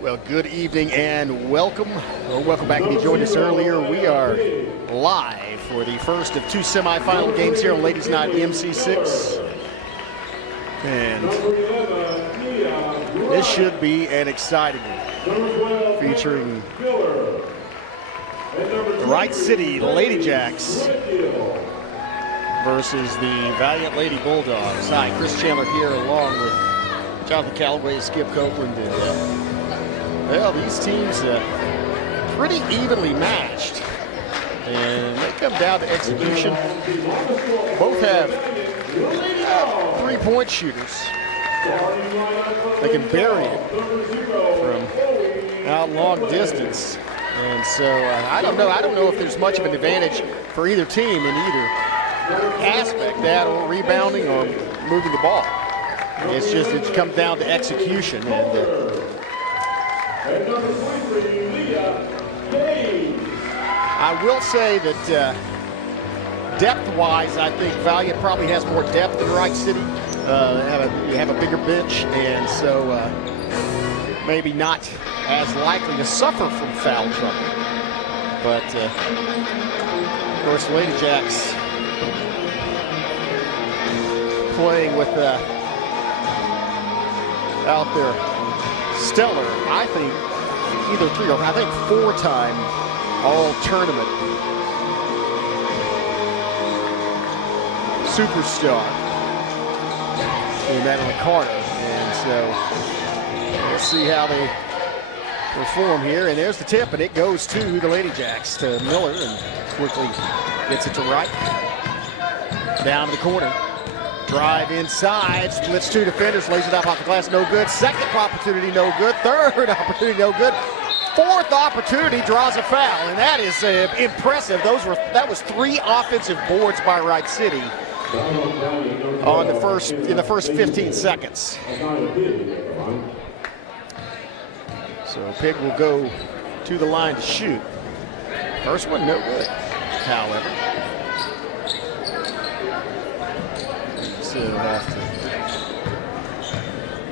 Well, good evening and welcome, or welcome back if you joined us earlier. We are live for the first of two semifinal games here on Ladies Night MC6. And this should be an exciting one, featuring the Wright City Lady Jacks versus the Valiant Lady Bulldogs. Hi, Chris Chandler here along with Jonathan Callaway, Skip Copeland. Well, these teams pretty evenly matched, and they come down to execution. Both have three-point shooters. They can bury it from out long distance, and so I don't know if there's much of an advantage for either team in either aspect, that or rebounding or moving the ball. It's just it comes down to execution. And I will say that depth-wise, I think Valiant probably has more depth than Wright City. You have a bigger bench, and so maybe not as likely to suffer from foul trouble. But of course, Lady Jacks playing with out there stellar, I think, either three or I think four-time all-tournament superstar in Madeline Carter. And so let's see how they perform here. And there's the tip, and it goes to the Lady Jacks, to Miller, and quickly gets it to Wright. Down to the corner. Drive inside, splits two defenders, lays it up off the glass, no good. Second opportunity, no good. Third opportunity, no good. Fourth opportunity, draws a foul, and that is impressive. That was three offensive boards by Wright City on in the first 15 seconds. So Pig will go to the line to shoot. First one, no good, however. So have to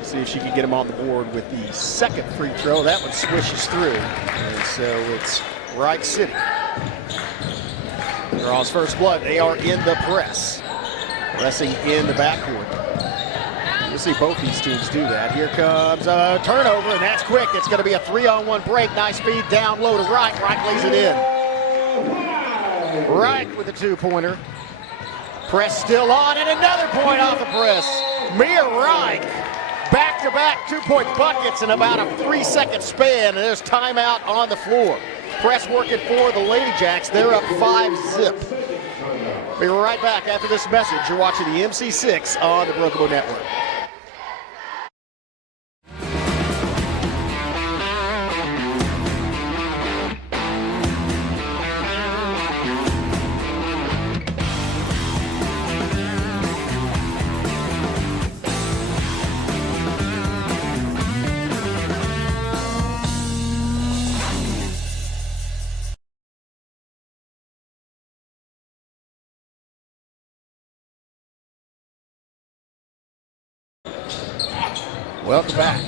see if she can get him on the board with the second free throw. That one swishes through. And so it's Wright City draws first blood. They are in the press, pressing in the backcourt. You'll see both these teams do that. Here comes a turnover, and that's quick. It's going to be a 3-on-1 break. Nice feed down low to Wright. Wright lays it in. Wright with the two-pointer. Press still on, and another point off the press. Mia Wright, back-to-back two-point buckets in about a 3-second span, and there's timeout on the floor. Press working for the Lady Jacks. They're up 5-zip. Be right back after this message. You're watching the MC6 on the Brookable Network. Welcome back.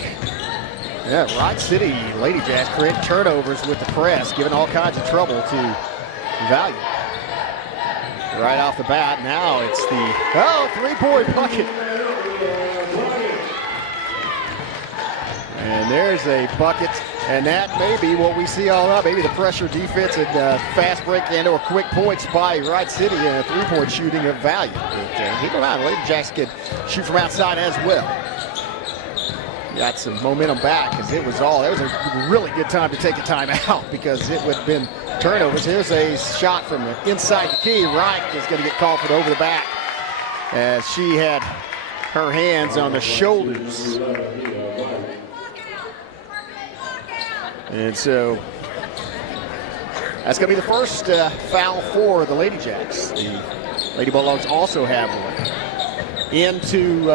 Yeah, Wright City Lady Jacks creating turnovers with the press, giving all kinds of trouble to Valiant. Right off the bat, now it's the three-point bucket. And there's a bucket, and that may be what we see all up. Maybe the pressure defense and fast break and or quick points by Wright City and three-point shooting of Valiant. But keep in mind, Lady Jacks can shoot from outside as well. Got some momentum back because it was a really good time to take a timeout because it would have been turnovers. Here's a shot from inside the key. Wright is going to get called for it over the back as she had her hands on the shoulders. And so that's going to be the first foul for the Lady Jacks. The Lady Bulldogs also have one. Into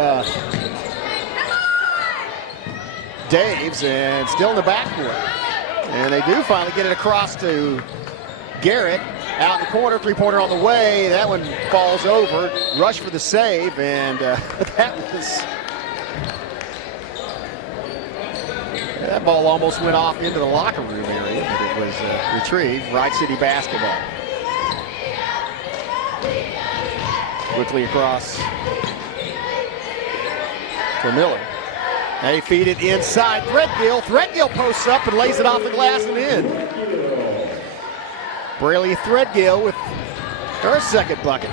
Daves, and still in the backcourt. And they do finally get it across to Garrett. Out in the corner, three-pointer on the way. That one falls over. Rush for the save, and that was That ball almost went off into the locker room area, but it was retrieved. Wright City basketball. Quickly across to Miller. They feed it inside. Threadgill. Threadgill posts up and lays it off the glass and in. Braley Threadgill with her second bucket.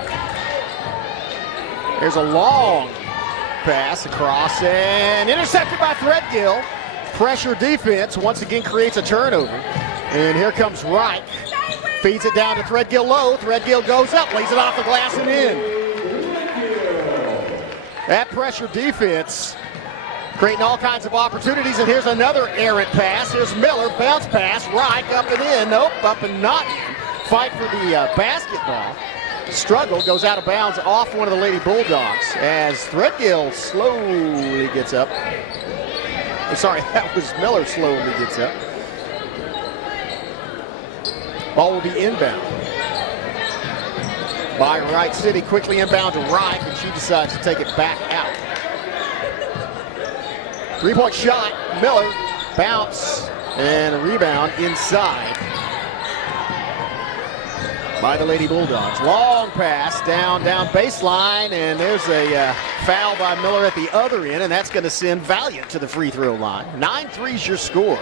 There's a long pass across and intercepted by Threadgill. Pressure defense once again creates a turnover. And here comes Wright. Feeds it down to Threadgill low. Threadgill goes up, lays it off the glass and in. That pressure defense creating all kinds of opportunities. And here's another errant pass. Here's Miller, bounce pass. Wright up and in. Nope, up and not in. Fight for the basketball. Struggle, goes out of bounds off one of the Lady Bulldogs as Threadgill slowly gets up. Sorry, that was Miller slowly gets up. Ball will be inbound by Wright City. Quickly inbound to Wright, and she decides to take it back out. 3-point shot, Miller, bounce, and a rebound inside by the Lady Bulldogs. Long pass down baseline, and there's a foul by Miller at the other end, and that's going to send Valiant to the free throw line. 9-3's your score.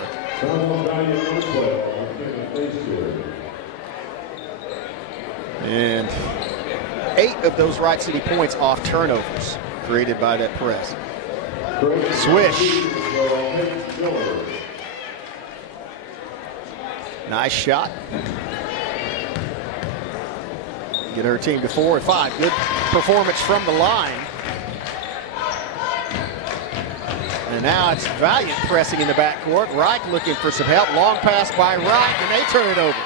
And 8 of those Wright City points off turnovers created by that press. Swish. Nice shot. Get her team to 4 and 5. Good performance from the line. And now it's Valiant pressing in the backcourt. Wright looking for some help. Long pass by Wright, and they turn it over.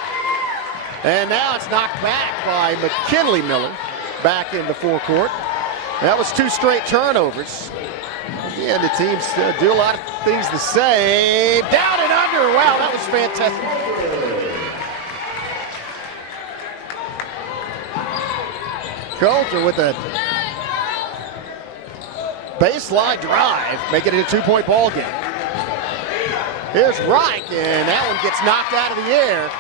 And now it's knocked back by McKinley Miller back in the forecourt. That was 2 straight turnovers. Again, the teams do a lot of things the same. Down and under. Wow, that was fantastic. Coulter with a baseline drive, making it a 2-point ball game. Here's Wright, and that one gets knocked out of the air.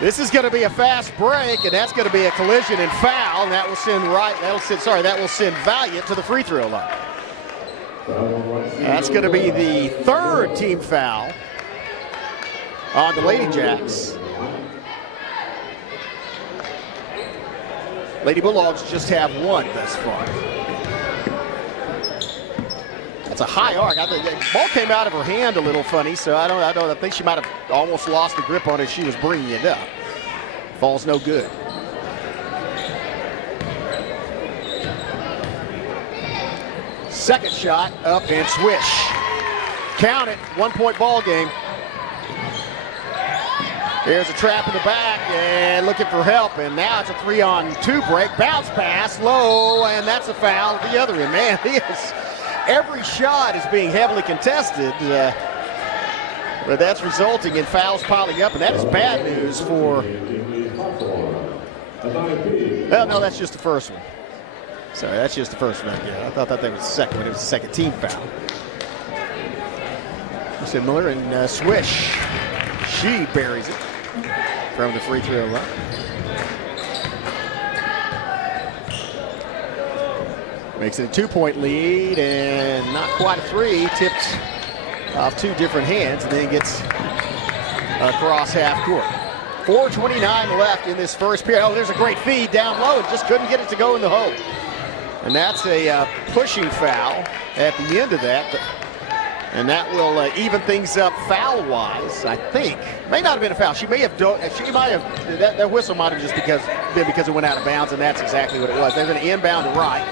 This is going to be a fast break, and that's going to be a collision and foul, and that will send that will send Valiant to the free throw line. That's going to be the 3rd team foul on the Lady Jacks. Lady Bulldogs just have 1 thus far. That's a high arc. I think the ball came out of her hand a little funny, so I think she might have almost lost the grip on it as she was bringing it up. Fall's no good. Second shot, up and swish. Count it, 1-point ball game. There's a trap in the back and looking for help, and now it's a 3-on-2 break. Bounce pass, low, and that's a foul at the other end. Man, every shot is being heavily contested, but that's resulting in fouls piling up, and that is bad news for... Well, no, that's just the first one. Sorry, that's just the first one. Yeah, I thought that was the second one. It was the second team foul. Mr. Miller and swish. She buries it from the free throw line. Makes it a 2-point lead, and not quite a 3. Tipped off 2 different hands, and then gets across half court. 4:29 left in this first period. Oh, there's a great feed down low, and just couldn't get it to go in the hole. And that's a pushing foul at the end of that. And that will even things up foul-wise, I think. May not have been a foul. That whistle might have just been because it went out of bounds, and that's exactly what it was. They're going to inbound to Wright.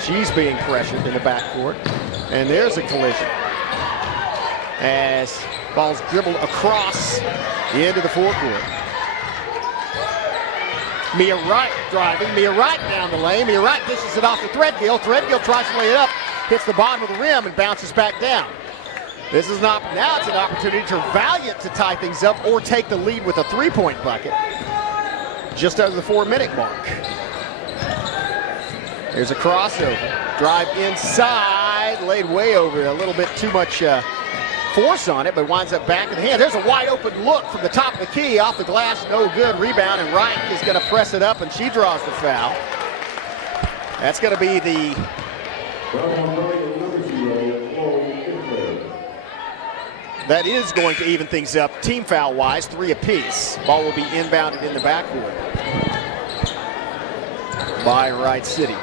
She's being pressured in the backcourt. And there's a collision as ball's dribbled across the end of the forecourt. Mia Wright driving. Mia Wright down the lane. Mia Wright dishes it off to Threadgill. Threadgill tries to lay it up, hits the bottom of the rim, and bounces back down. Now it's an opportunity for Valiant to tie things up or take the lead with a 3-point bucket just under the 4-minute mark. There's a crossover. Drive inside, laid way over, a little bit too much force on it, but winds up back in the hand. There's a wide open look from the top of the key, off the glass, no good. Rebound, and Wright is going to press it up, and she draws the foul. That's going to be the that is going to even things up team foul wise, 3 apiece. Ball will be inbounded in the backcourt by Wright City.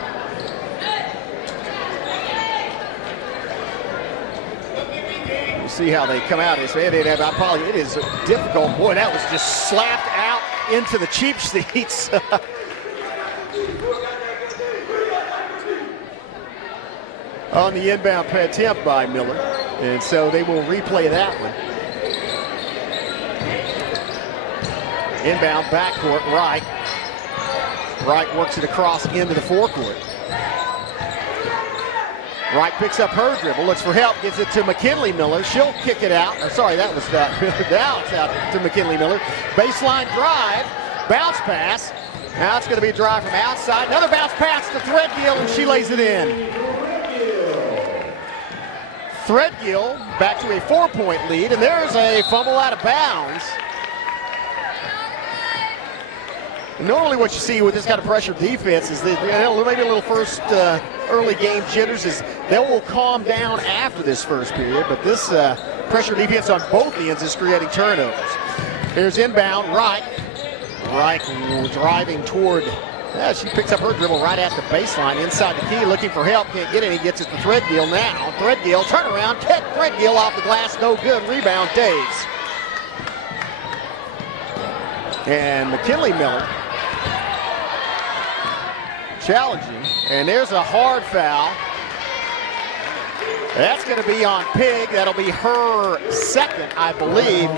You see how they come out. It is difficult. Boy, that was just slapped out into the cheap seats. On the inbound attempt by Miller. And so they will replay that one. Inbound backcourt, Wright. Wright works it across into the forecourt. Wright picks up her dribble, looks for help, gives it to McKinley Miller. She'll kick it out. Oh, sorry, that was now it's out to McKinley Miller. Baseline drive, bounce pass. Now it's going to be a drive from outside. Another bounce pass to Threadgill, and she lays it in. Threadgill back to a 4-point lead, and there's a fumble out of bounds. Normally what you see with this kind of pressure defense is that maybe a little first early game jitters is they will calm down after this first period, but this pressure defense on both ends is creating turnovers. Here's inbound, Wright. Wright driving toward, she picks up her dribble right at the baseline, inside the key, looking for help, can't get any, gets it to Threadgill now. Threadgill, turnaround, kick, Threadgill off the glass, no good, rebound, Daves. And McKinley Miller challenging, and there's a hard foul. That's going to be on Pig. That'll be her second, I believe.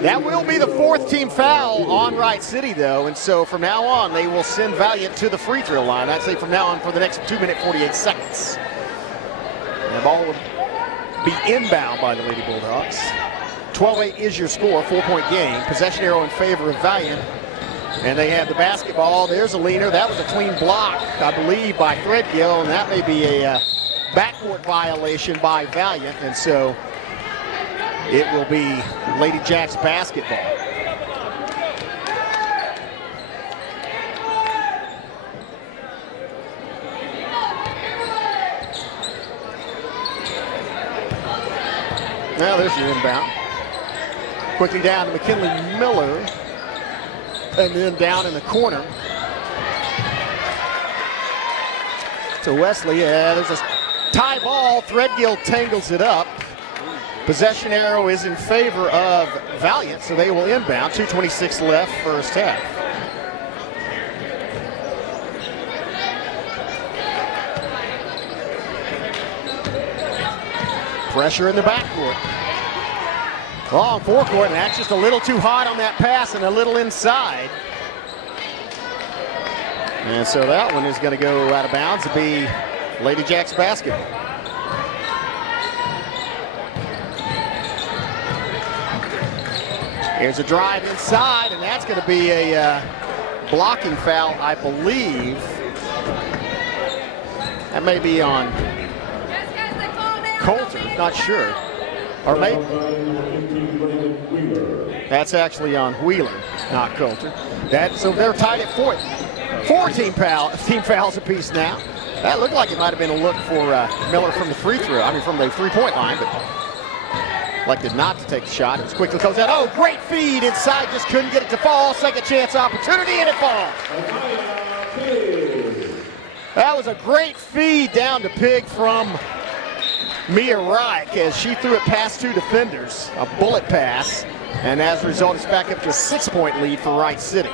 That will be the 4th team foul on Wright City, though, and so from now on, they will send Valiant to the free throw line. I'd say from now on for the next 2 minute 48 seconds. And the ball will be inbound by the Lady Bulldogs. 12-8 is your score, 4-point game. Possession arrow in favor of Valiant. And they have the basketball. There's a leaner. That was a clean block, I believe, by Threadgill, and that may be a backcourt violation by Valiant, and so it will be Lady Jacks basketball. Now there's your inbound. Quickly down to McKinley Miller, and then down in the corner to Wesley. There's a tie ball. Threadgill tangles it up. Possession arrow is in favor of Valiant, so they will inbound. 2:26 left, first half. Pressure in the backcourt. Long forecourt, and that's just a little too hot on that pass and a little inside. And so that one is going to go out of bounds to be Lady Jacks basketball. Here's a drive inside, and that's going to be a blocking foul, I believe. That may be on Coulter, not sure. Or maybe that's actually on Wheeler, not Coulter. So they're tied at 4 team fouls apiece now. That looked like it might have been a look for Miller from the from the 3-point line, but elected not to take the shot. It was quickly closed out. Oh, great feed inside, just couldn't get it to fall. Second chance opportunity, and it falls. That was a great feed down to Pig from Mia Reich as she threw it past 2 defenders, a bullet pass, and as a result, it's back up to a 6-point lead for Wright City.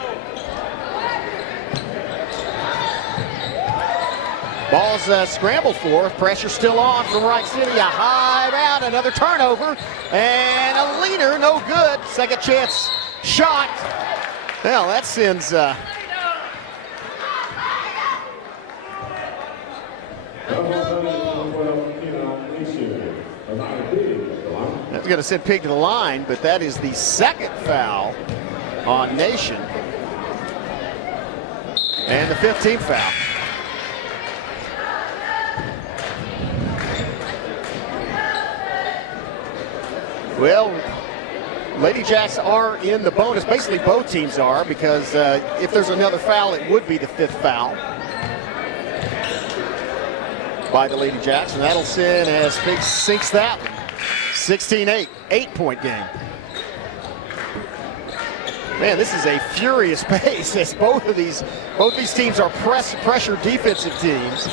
Ball's scrambled for, pressure still on from Wright City, a high bound, another turnover, and a leaner, no good. Second chance shot. Well, that sends that's going to send Pig to the line, but that is the second foul on Nation. And the 15th foul. Well, Lady Jacks are in the bonus. Basically, both teams are, because if there's another foul, it would be the 5th foul by the Lady Jacks, and that'll send as Big sinks that one. 16-8, 8-point game. Man, this is a furious pace as both these teams are pressure defensive teams.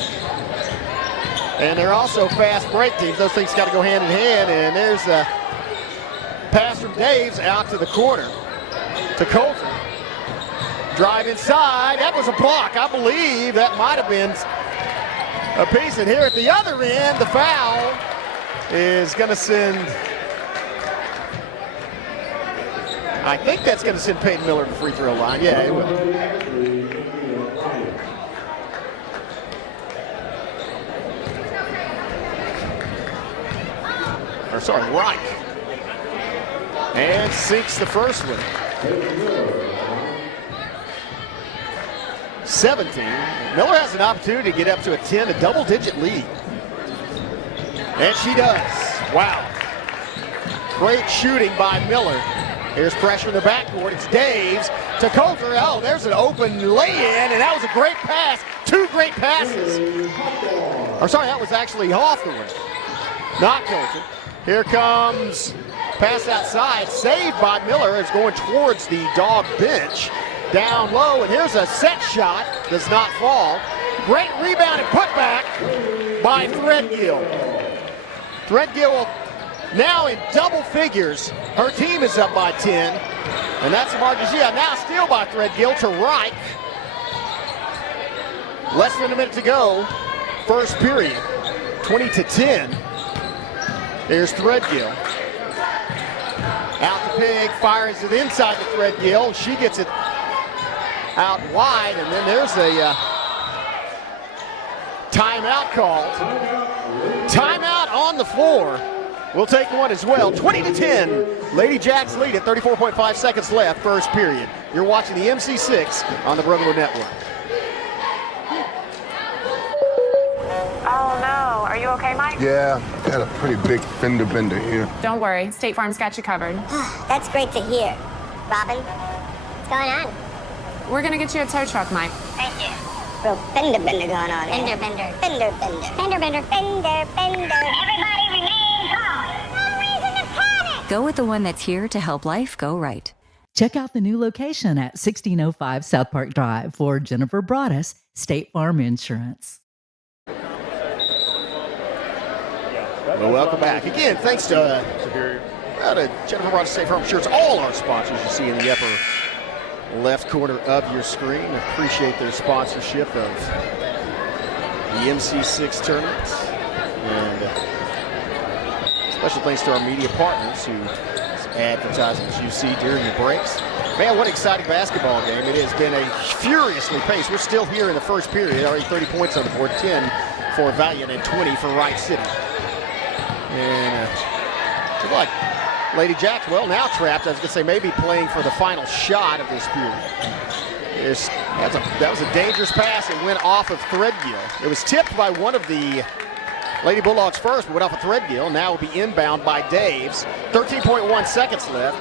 And they're also fast break teams. Those things got to go hand in hand. And there's a pass from Daves out to the corner to Coulter. Drive inside. That was a block. I believe that might have been a piece. And here at the other end, the foul is going to send, I think that's going to send Peyton Miller to the free throw line. Yeah, it will. Or sorry, Wright. And sinks the first one. 17. Miller has an opportunity to get up to a double-digit lead. And she does. Wow. Great shooting by Miller. Here's pressure in the backcourt. It's Daves to Coulter. Oh, there's an open lay-in, and that was a great pass. 2 great passes. Or sorry, that was actually Hawthorne, not Coulter. Here comes pass outside, saved by Miller. It's going towards the dog bench. Down low, and here's a set shot. Does not fall. Great rebound and putback by Threadgill. Threadgill now in double figures. Her team is up by 10. And that's Margisia. Now steal by Threadgill to Wright. Less than a minute to go. First period. 20-10. There's Threadgill. Out to Pig, fires it inside to Threadgill. She gets it out wide, and then there's a timeout called. Timeout on the floor. We'll take one as well. 20-10. Lady Jacks lead at 34.5 seconds left, first period. You're watching the MC6 on the Brotherhood Network. Oh no, are you okay, Mike? Yeah, got a pretty big fender bender here. Don't worry, State Farm's got you covered. That's great to hear. Robin, what's going on? We're gonna get you a tow truck, Mike. Thank you. Real fender bender going on. Fender bender. Fender bender. Fender bender. Fender bender. Everybody remain calm. No reason to panic. Go with the one that's here to help life go right. Check out the new location at 1605 South Park Drive for Jennifer Broaddus, State Farm Insurance. Well, welcome back. Again, thanks to Jennifer Broaddus, State Farm Insurance, all our sponsors you see in the upper left corner of your screen. Appreciate their sponsorship of the MC6 tournament. And special thanks to our media partners who advertising as you see during the breaks. Man, what an exciting basketball game. It has been a furiously paced. We're still here in the first period. Already 30 points on the board, 10 for Valiant and 20 for Wright City. And look like Lady Jacks, well, now trapped. I was going to say maybe playing for the final shot of this period. That was a dangerous pass. It went off of Threadgill. It was tipped by one of the Lady Bulldogs first, but went off of Threadgill. Now will be inbound by Daves. 13.1 seconds left.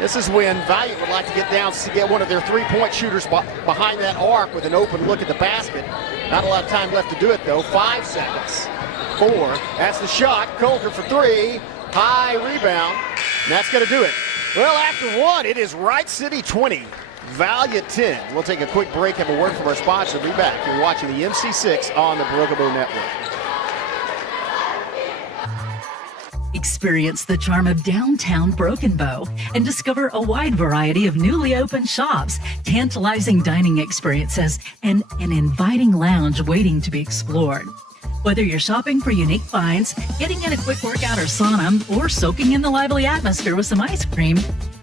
This is when Valiant would like to get down to get one of their three-point shooters behind that arc with an open look at the basket. Not a lot of time left to do it, though. 5 seconds. 4. That's the shot. Coulter for 3. High rebound. And that's going to do it. Well, after one, it is Wright City 20, Valiant 10. We'll take a quick break, have a word from our sponsor. Be back. You're watching the MC6 on the Brogabo Network. Experience the charm of downtown Broken Bow and discover a wide variety of newly opened shops, tantalizing dining experiences, and an inviting lounge waiting to be explored. Whether you're shopping for unique finds, getting in a quick workout or sauna, or soaking in the lively atmosphere with some ice cream,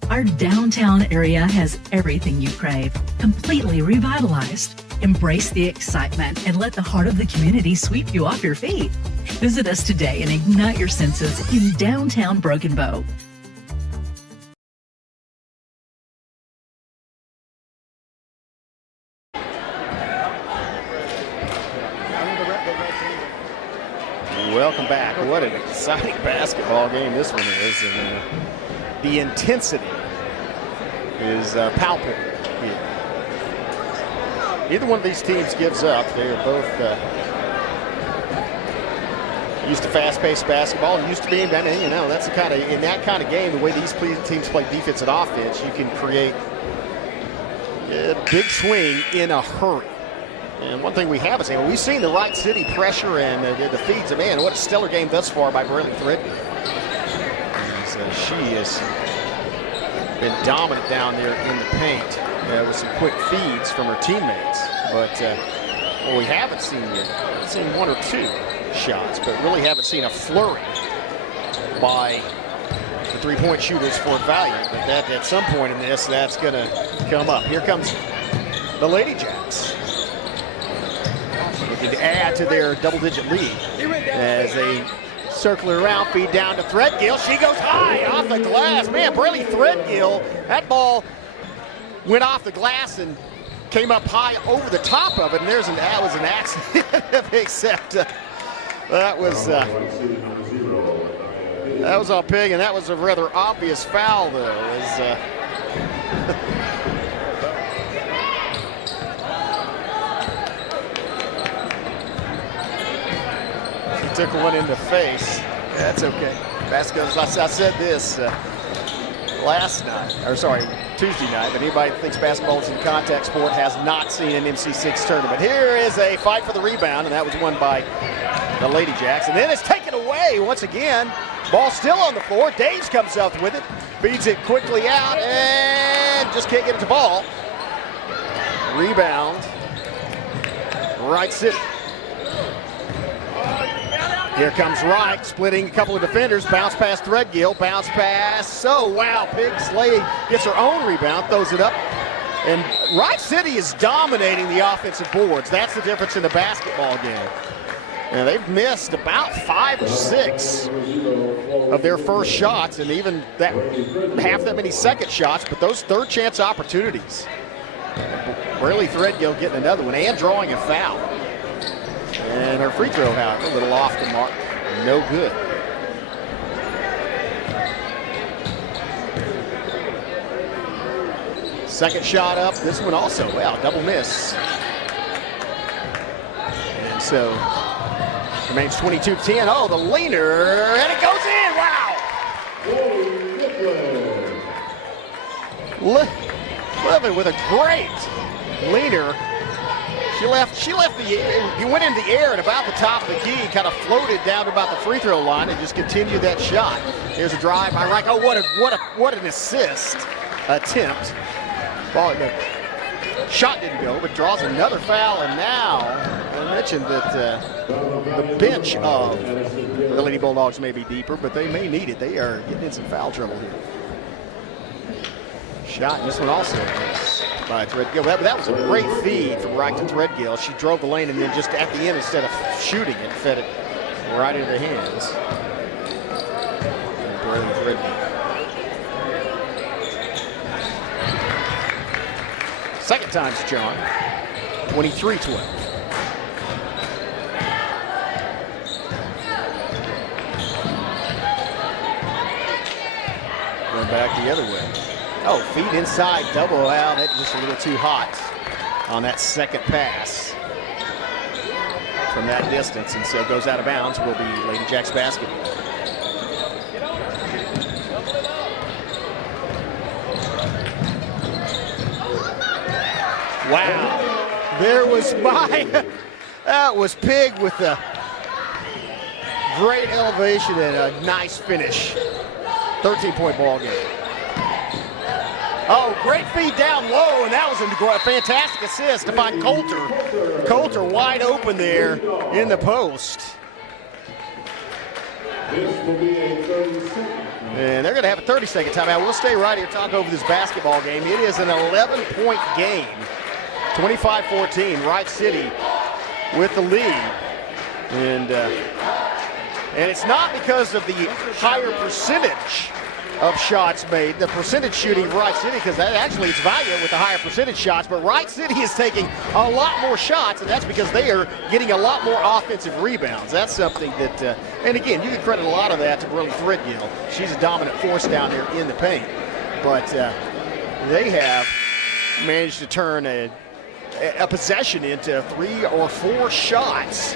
our downtown area has everything you crave, completely revitalized. Embrace the excitement and let the heart of the community sweep you off your feet. Visit us today and ignite your senses in downtown Broken Bow. Welcome back. What an exciting basketball game this one is, and the intensity is palpable here. Neither one of these teams gives up. They are both used to fast-paced basketball and used to being, you know, that's the kind of, in that kind of game, the way these teams play defense and offense, you can create a big swing in a hurry. And one thing we haven't seen, we've seen the Wright City pressure and the feeds. Man, what a stellar game thus far by Braylee Threadgill. So she has been dominant down there in the paint with some quick feeds from her teammates. But what we haven't seen yet, we've seen one or two shots, but really haven't seen a flurry by the three-point shooters for Valiant. But that at some point in this, that's going to come up. Here comes the Lady Jacks, looking to add to their double-digit lead as they circle around, feed down to Threadgill. She goes high off the glass. Man, Braylee Threadgill, that ball went off the glass and came up high over the top of it, and that was an accident, except that was on Pig, and that was a rather obvious foul, though. She took one in the face. That's okay. Basketball, I said this Tuesday night, but anybody that thinks basketball is a contact sport has not seen an MC6 tournament. Here is a fight for the rebound, and that was won by the Lady Jacks. And then it's taken away once again. Ball still on the floor. Daves comes up with it, feeds it quickly out, and just can't get it to ball. Rebound, Wright City. Here comes Wright, splitting a couple of defenders. Bounce pass Threadgill, bounce pass. Oh, wow, Pig Slade gets her own rebound, throws it up. And Wright City is dominating the offensive boards. That's the difference in the basketball game. And they've missed about 5 or 6 of their first shots, and even that half that many second shots, but those third chance opportunities. Braylee Threadgill getting another one and drawing a foul. And her free throw, however, a little off the mark, no good. Second shot up, this one also, wow, double miss. And so, remains 22-10. Oh, the leaner, and it goes in, wow! Levin with a great leaner. She went in the air at about the top of the key, kind of floated down to about the free throw line and just continued that shot. Here's a drive by Wright. Oh, what an assist attempt. Ball, the shot didn't go, but draws another foul. And now I mentioned that the bench of the Lady Bulldogs may be deeper, but they may need it. They are getting in some foul trouble here. Shot, and this one also by Threadgill. That was a great feed from Wright to Threadgill. She drove the lane and then just at the end, instead of shooting it, fed it right into the hands. And Braylee Threadgill. Second time's charm. 23-12. Going back the other way. Oh, feet inside, double out. That just a little too hot on that second pass from that distance, and so goes out of bounds. Will be Lady Jacks basketball. Wow, there was that was Pig with a great elevation and a nice finish. 13-point ball game. Oh, great feed down low, and that was a fantastic assist to find Coulter. Coulter wide open there in the post. And they're going to have a 30-second timeout. We'll stay right here, talk over this basketball game. It is an 11-point game. 25-14, Wright City with the lead. And it's not because of the higher percentage of shots made. The percentage shooting of Wright City, because actually it's Valiant with the higher percentage shots, but Wright City is taking a lot more shots, and that's because they are getting a lot more offensive rebounds. That's something that, and again, you can credit a lot of that to Briley Threadgill. She's a dominant force down there in the paint. But they have managed to turn a possession into 3 or 4 shots.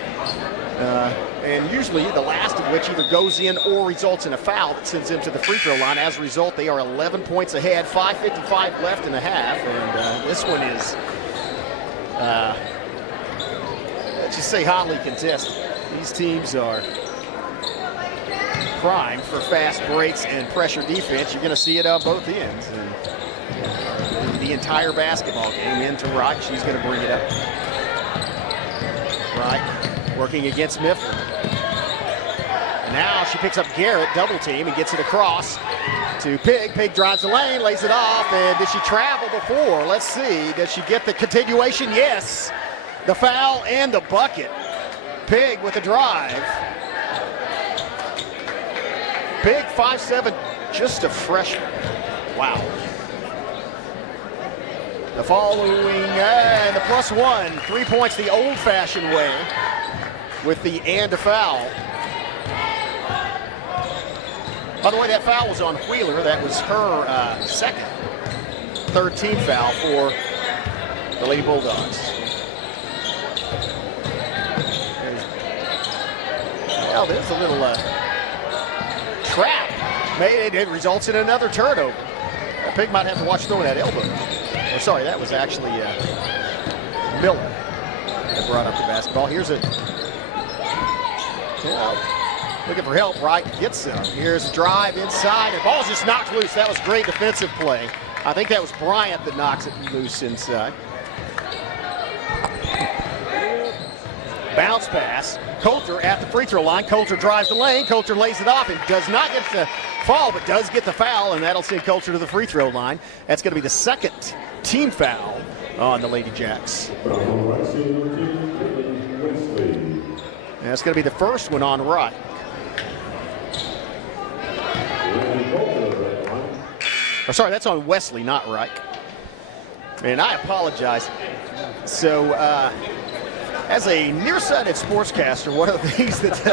And usually the last of which either goes in or results in a foul that sends them to the free throw line. As a result, they are 11 points ahead, 5:55 left in the half. And this one is, let's just say, hotly contested. These teams are primed for fast breaks and pressure defense. You're going to see it on both ends. And the entire basketball game into Wright. She's going to bring it up. Wright working against Mifflin. Now she picks up Garrett, double team, and gets it across to Pig. Pig drives the lane, lays it off, and did she travel before? Let's see. Does she get the continuation? Yes. The foul and the bucket. Pig with a drive. Pig, 5'7", just a freshman. Wow. The following, and the +1. 3 points the old-fashioned way with the and a foul. By the way, that foul was on Wheeler. That was her second, third team foul for the Lady Bulldogs. Well, there's a little trap. It results in another turnover. Pig might have to watch throwing that elbow. Oh, sorry, that was actually Miller that brought up the basketball. Here's a looking for help. Wright gets some. Here's a drive inside. The ball's just knocked loose. That was great defensive play. I think that was Bryant that knocks it loose inside. Bounce pass. Coulter at the free throw line. Coulter drives the lane. Coulter lays it off and does not get the fall, but does get the foul, and that'll send Coulter to the free throw line. That's going to be the second team foul on the Lady Jacks. That's going to be the first one on Wright. Or sorry, that's on Wesley, not Wright. And I apologize. So, as a nearsighted sportscaster, one of the things that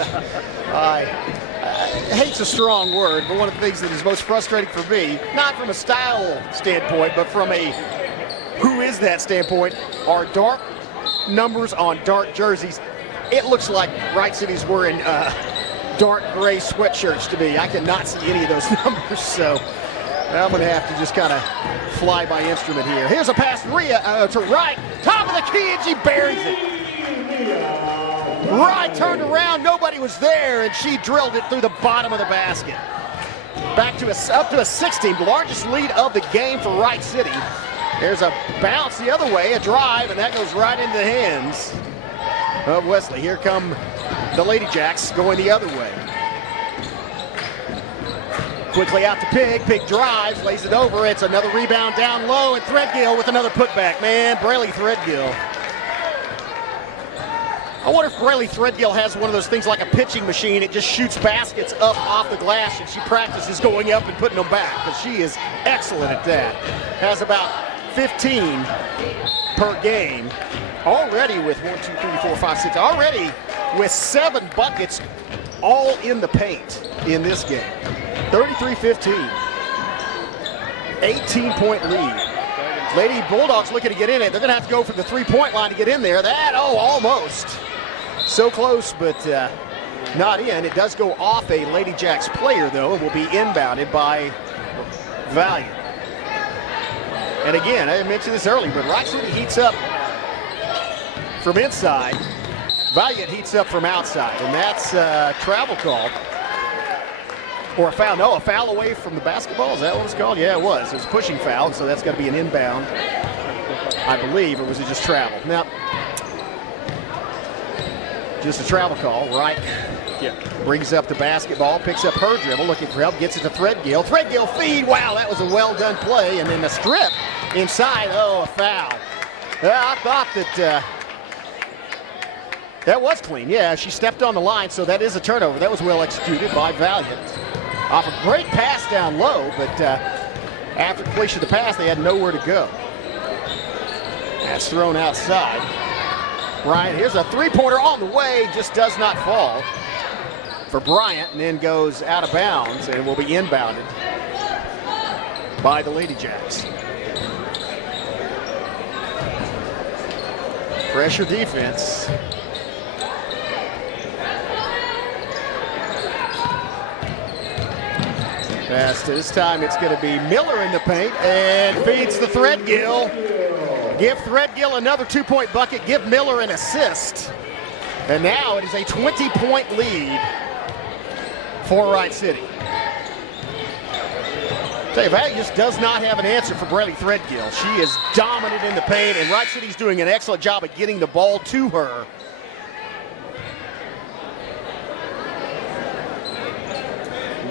I hate's a strong word, but one of the things that is most frustrating for me, not from a style standpoint, but from a who is that standpoint, are dark numbers on dark jerseys. It looks like Wright City's wearing dark gray sweatshirts to me. I cannot see any of those numbers, so I'm going to have to just kind of fly by instrument here. Here's a pass to Wright, top of the key, and she buries it. Wright turned around, nobody was there, and she drilled it through the bottom of the basket. Back to up to a 16, largest lead of the game for Wright City. There's a bounce the other way, a drive, and that goes right into the hands of Wesley. Here come the Lady Jacks going the other way. Quickly out to Pig. Pig drives, lays it over. It's another rebound down low, and Threadgill with another putback. Man, Braley Threadgill. I wonder if Braley Threadgill has one of those things like a pitching machine. It just shoots baskets up off the glass, and she practices going up and putting them back, because she is excellent at that. Has about 15 per game. Already with 1, 2, 3, 4, 5, 6. Already with 7 buckets all in the paint in this game. 33-15. 18-point lead. Lady Bulldogs looking to get in it. They're going to have to go for the 3-point line to get in there. Almost. So close, but not in. It does go off a Lady Jacks player, though, and will be inbounded by Valiant. And again, I mentioned this earlier, but Wright City heats up from inside. Valiant heats up from outside, and that's a travel call. Or a foul. No, a foul away from the basketball. Is that what it was called? Yeah, it was. It was a pushing foul, so that's got to be an inbound, I believe, or was it just travel? Now, just a travel call. Wright brings up the basketball, picks up her dribble, looking for help, gets it to Threadgill. Threadgill feed. Wow, that was a well-done play. And then the strip inside. Oh, a foul. I thought that that was clean. Yeah, she stepped on the line, so that is a turnover. That was well executed by Valiant. off a great pass down low, but after completion of the pass, they had nowhere to go. That's thrown outside. Bryant, here's a three-pointer on the way, just does not fall for Bryant, and then goes out of bounds and will be inbounded by the Lady Jacks. Pressure defense. Pass this time, it's going to be Miller in the paint and feeds the Threadgill. Give Threadgill another 2-point bucket, give Miller an assist. And now it is a 20-point lead for Wright City. Tell you, Valiant just does not have an answer for Brelly Threadgill. She is dominant in the paint, and Wright City's doing an excellent job of getting the ball to her.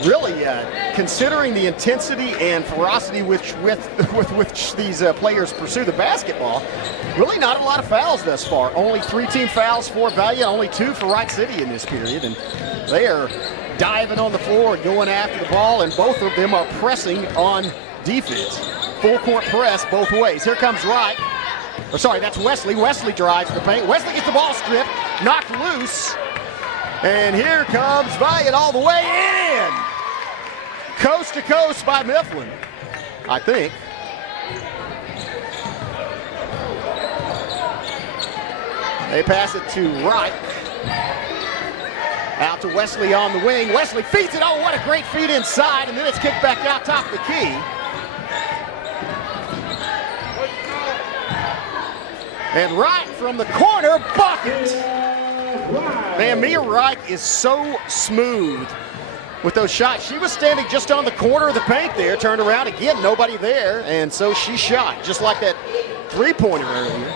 Really, considering the intensity and ferocity with which these players pursue the basketball, really not a lot of fouls thus far. Only 3 team fouls for Valiant, only 2 for Wright City in this period, and they are diving on the floor, going after the ball, and both of them are pressing on defense. Full court press both ways. Here comes Wright. Or sorry, that's Wesley. Wesley drives the paint. Wesley gets the ball stripped, knocked loose. And here comes Valiant all the way in. Coast to coast by Mifflin, I think. They pass it to Wright. Out to Wesley on the wing. Wesley feeds it. Oh, what a great feed inside. And then it's kicked back out top of the key. And Wright from the corner, bucket. Man, Mia Wright is so smooth with those shots. She was standing just on the corner of the paint there, turned around again, nobody there, and so she shot, just like that three-pointer earlier.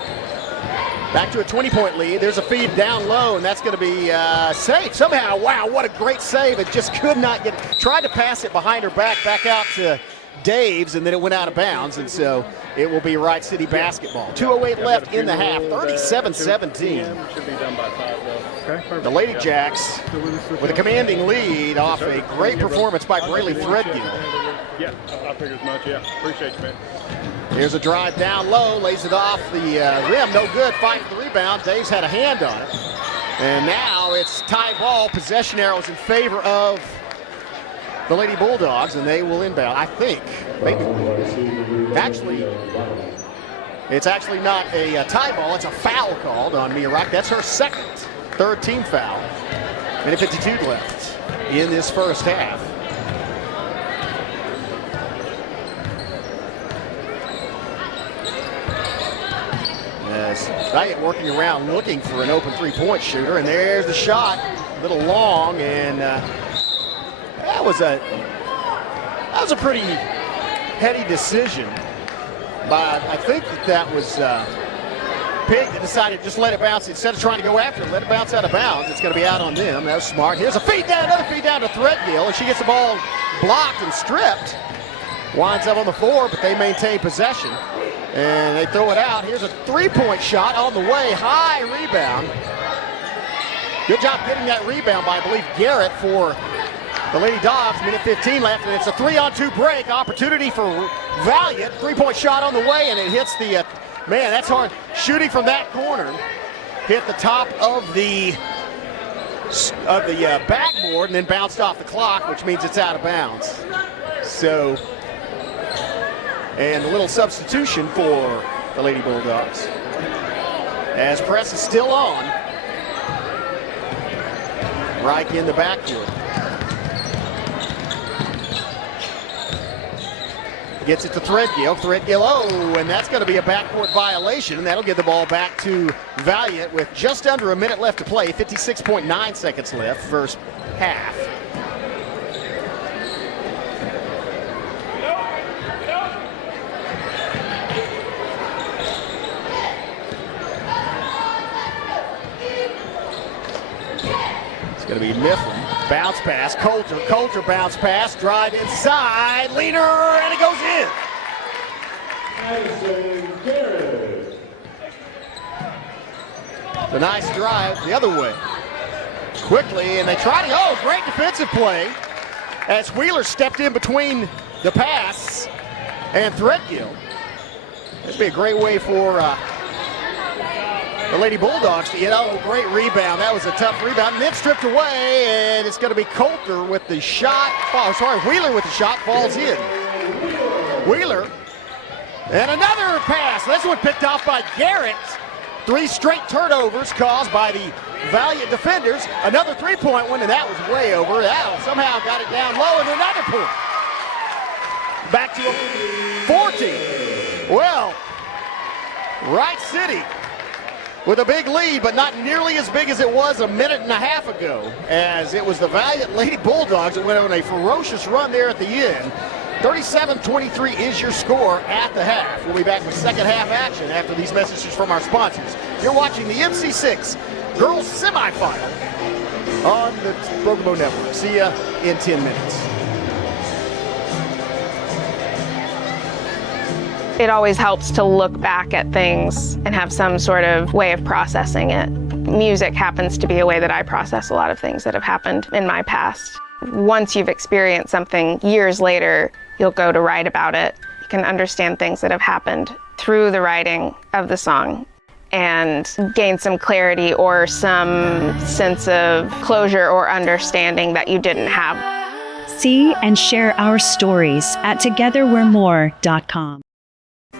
Back to a 20-point lead. There's a feed down low, and that's going to be saved somehow. Wow, what a great save. It just could not get it. Tried to pass it behind her back out to Daves, and then it went out of bounds, and so it will be Wright City basketball. 2:08 left in the half, 37-17. Should be done by 5, though. Okay, perfect. The Lady Jacks with a commanding lead off a great performance by Braley Threadgill. Yeah, I figured as much, yeah. Appreciate you, man. Here's a drive down low, lays it off the rim, no good, fight for the rebound. Dave's had a hand on it. And now it's tie ball, possession arrows in favor of the Lady Bulldogs, and they will inbound, I think. Maybe. Actually, it's actually not a tie ball, it's a foul called on Mia Wright. That's her third team foul. Minute 52 left in this first half. As Valiant working around looking for an open three-point shooter, and there's the shot, a little long, and that was a pretty heady decision. But I think that was Pig that decided to just let it bounce instead of trying to go after it. Let it bounce out of bounds. It's going to be out on them. That was smart. Here's a feed down, another feed down to Threadgill, and she gets the ball blocked and stripped. Winds up on the floor, but they maintain possession. And they throw it out. Here's a three-point shot on the way. High rebound. Good job getting that rebound by, I believe, Garrett for the Lady Dogs. Minute 15 left, and it's a 3-on-2 break. Opportunity for Valiant. Three-point shot on the way, and it hits the, man, that's hard. Shooting from that corner. Hit the top of the backboard and then bounced off the clock, which means it's out of bounds. So, and a little substitution for the Lady Bulldogs. As press is still on. Reich in the backcourt. Gets it to Threadgill. Threadgill, oh, and that's going to be a backcourt violation, and that'll get the ball back to Valiant with just under a minute left to play. 56.9 seconds left, first half. It's going to be Mifflin. Bounce pass, Coulter. Coulter bounce pass, drive inside, leaner, and it goes in. The nice drive the other way. Quickly, and they try to, oh, great defensive play as Wheeler stepped in between the pass and Threadgill. This would be a great way for the Lady Bulldogs to get out. Great rebound. That was a tough rebound. And then stripped away, and it's going to be Coulter with the shot. Oh, sorry, Wheeler with the shot, falls in. Wheeler, and another pass. This one picked off by Garrett. 3 straight turnovers caused by the Valiant defenders. Another three-point one, and that was way over. That somehow got it down low, and another point. Back to 14. Well, Wright City with a big lead, but not nearly as big as it was a minute and a half ago, as it was the Valiant Lady Bulldogs that went on a ferocious run there at the end. 37-23 is your score at the half. We'll be back with second half action after these messages from our sponsors. You're watching the MC6 Girls Semifinal on the Broken Bow Network. See ya in 10 minutes. It always helps to look back at things and have some sort of way of processing it. Music happens to be a way that I process a lot of things that have happened in my past. Once you've experienced something years later, you'll go to write about it. You can understand things that have happened through the writing of the song and gain some clarity or some sense of closure or understanding that you didn't have. See and share our stories at togetherwe'remore.com.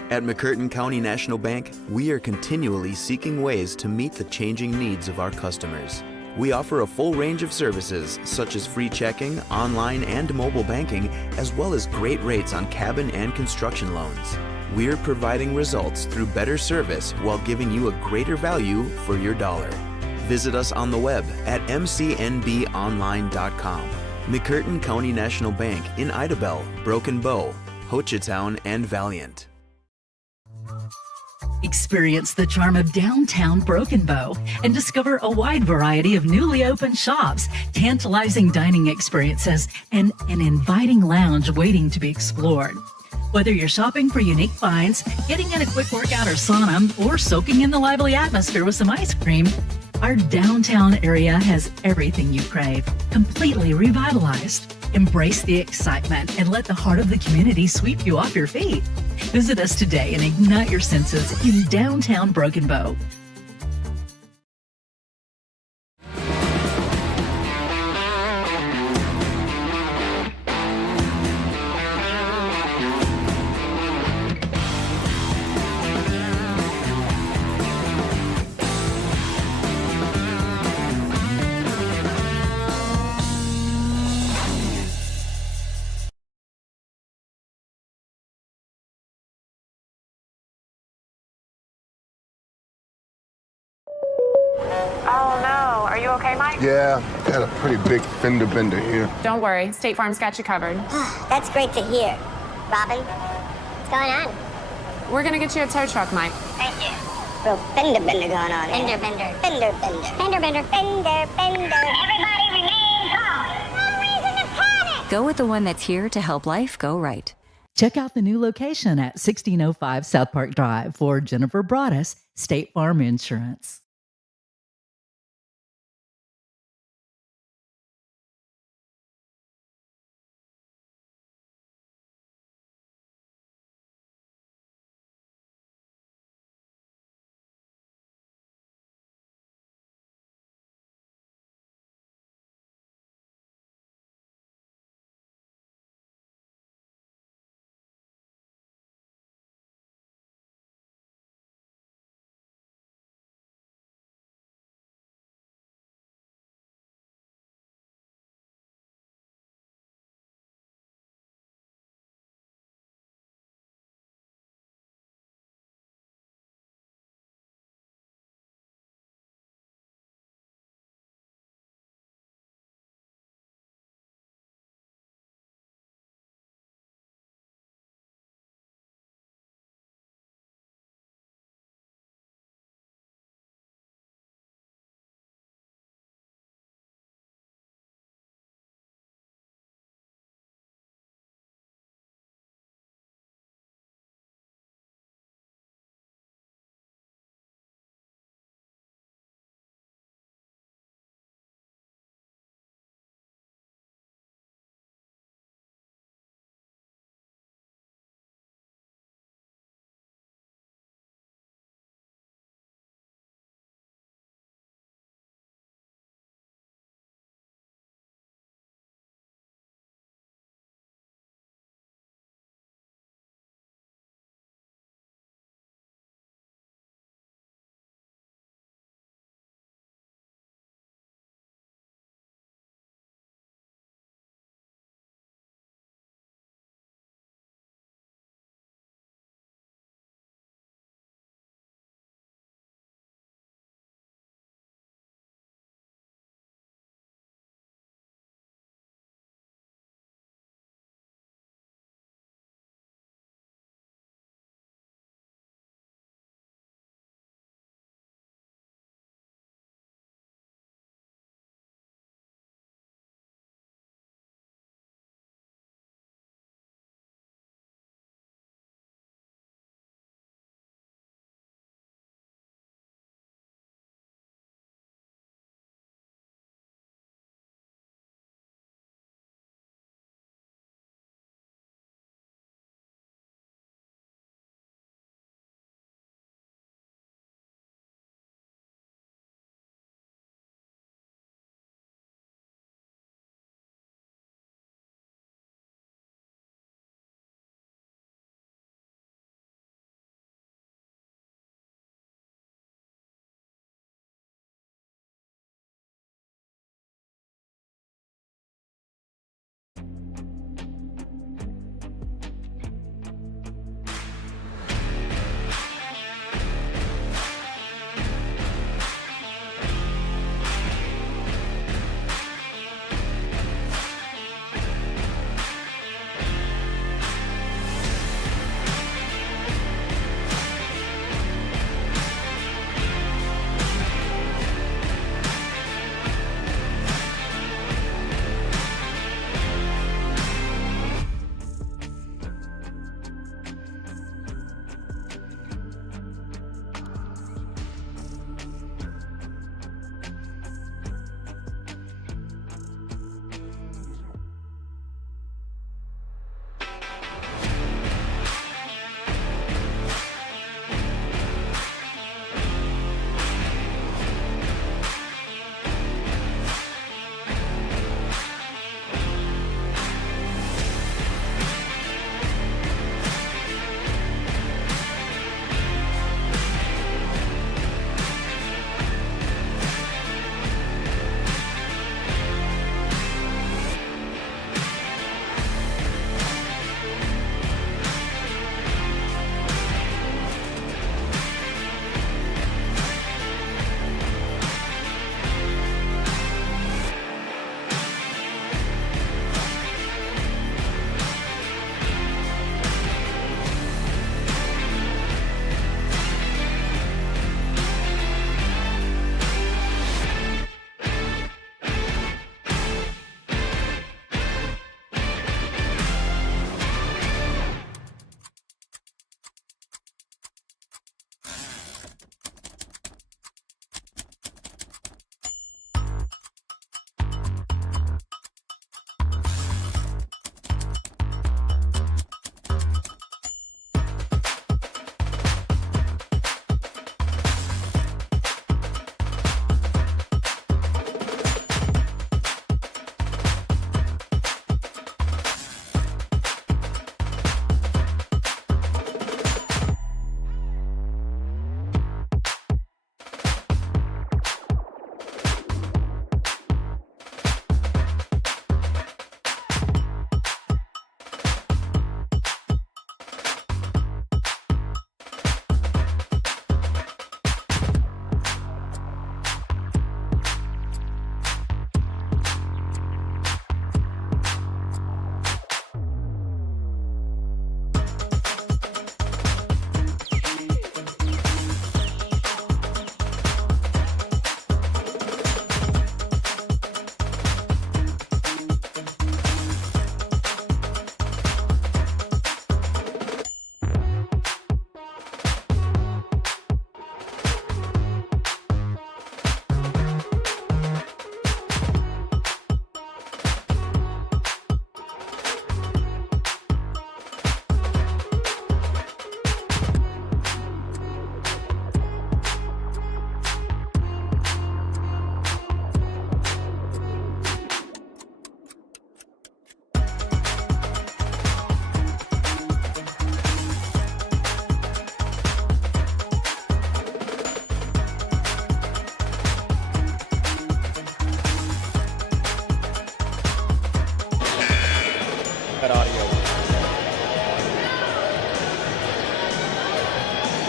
At McCurtain County National Bank, we are continually seeking ways to meet the changing needs of our customers. We offer a full range of services such as free checking, online and mobile banking, as well as great rates on cabin and construction loans. We're providing results through better service while giving you a greater value for your dollar. Visit us on the web at mcnbonline.com. McCurtain County National Bank in Idabel, Broken Bow, Hochatown, and Valiant. Experience the charm of downtown Broken Bow and discover a wide variety of newly opened shops, tantalizing dining experiences, and an inviting lounge waiting to be explored. Whether you're shopping for unique finds, getting in a quick workout or sauna, or soaking in the lively atmosphere with some ice cream, our downtown area has everything you crave, completely revitalized. Embrace the excitement and let the heart of the community sweep you off your feet. Visit us today and ignite your senses in downtown Broken Bow. Oh no, are you okay, Mike? Yeah, got a pretty big fender bender here. Don't worry, State Farm's got you covered. That's great to hear. Robin, what's going on? We're gonna get you a tow truck, Mike. Thank you. Real fender bender going on. Fender bender. Fender bender. Fender bender. Fender bender. Everybody remain calm. No reason to panic. Go with the one that's here to help life go right. Check out the new location at 1605 South Park Drive for Jennifer Broaddus, State Farm Insurance.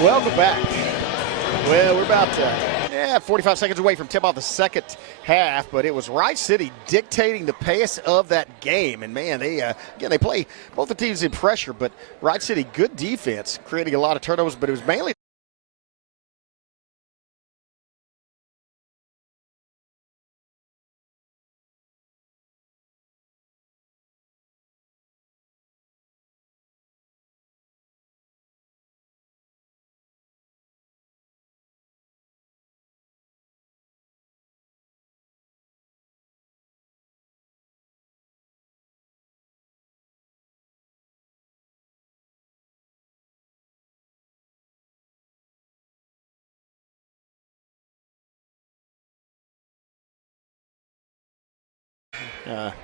Welcome back. Well, we're about 45 seconds away from tip-off the second half, but it was Wright City dictating the pace of that game. And, man, they play both the teams in pressure, but Wright City, good defense, creating a lot of turnovers, but it was mainly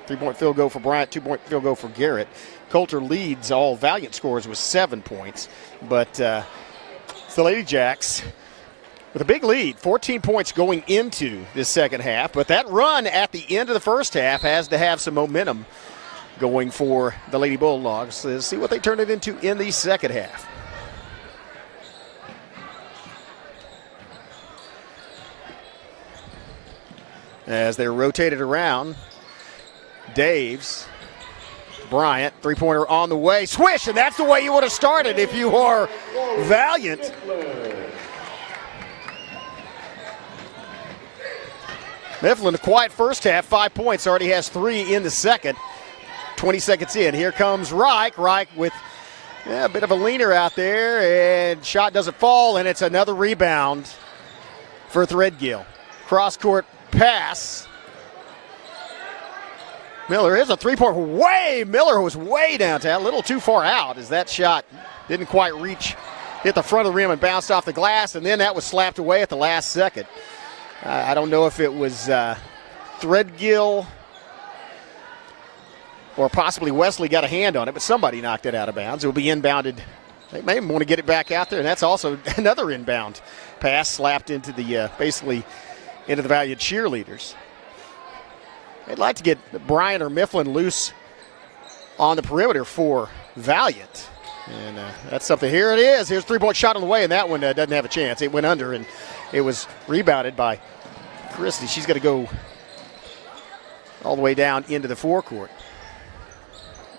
three-point field goal for Bryant, two-point field goal for Garrett. Coulter leads all Valiant scores with 7 points, but it's the Lady Jacks with a big lead, 14 points going into this second half, but that run at the end of the first half has to have some momentum going for the Lady Bulldogs. Let's see what they turn it into in the second half. As they're rotated around, Daves, Bryant, three-pointer on the way. Swish, and that's the way you would have started if you are Valiant. Mifflin, a quiet first half, 5 points, already has 3 in the second. 20 seconds in, here comes Wright. Wright with a bit of a leaner out there, and shot doesn't fall, and it's another rebound for Threadgill. Cross-court pass. Miller, here's a three-point Miller was way downtown, a little too far out as that shot didn't quite reach, hit the front of the rim and bounced off the glass, and then that was slapped away at the last second. I don't know if it was Threadgill or possibly Wesley got a hand on it, but somebody knocked it out of bounds. It will be inbounded. They may want to get it back out there, and that's also another inbound pass slapped into the basically into the Valiant cheerleaders. They'd like to get Bryant or Mifflin loose on the perimeter for Valiant. And that's something. Here it is. Here's a three-point shot on the way, and that one doesn't have a chance. It went under, and it was rebounded by Christie. She's got to go all the way down into the forecourt.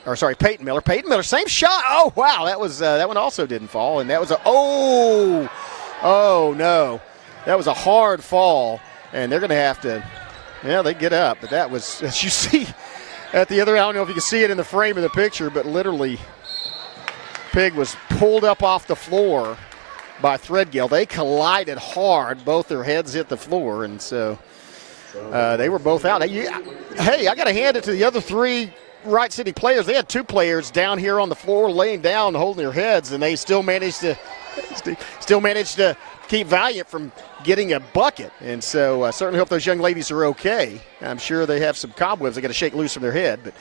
Or, sorry, Peyton Miller. Peyton Miller, same shot. Oh, wow. That was that one also didn't fall, and that was oh, no. That was a hard fall, and they're going to have to, they get up. But that was, as you see at the other, I don't know if you can see it in the frame of the picture, but literally Pig was pulled up off the floor by Threadgill. They collided hard. Both their heads hit the floor, and so they were both out. Hey, I got to hand it to the other three Wright City players. They had two players down here on the floor laying down, holding their heads, and they still managed to keep Valiant from getting a bucket. And so I certainly hope those young ladies are okay. I'm sure they have some cobwebs they got to shake loose from their head. But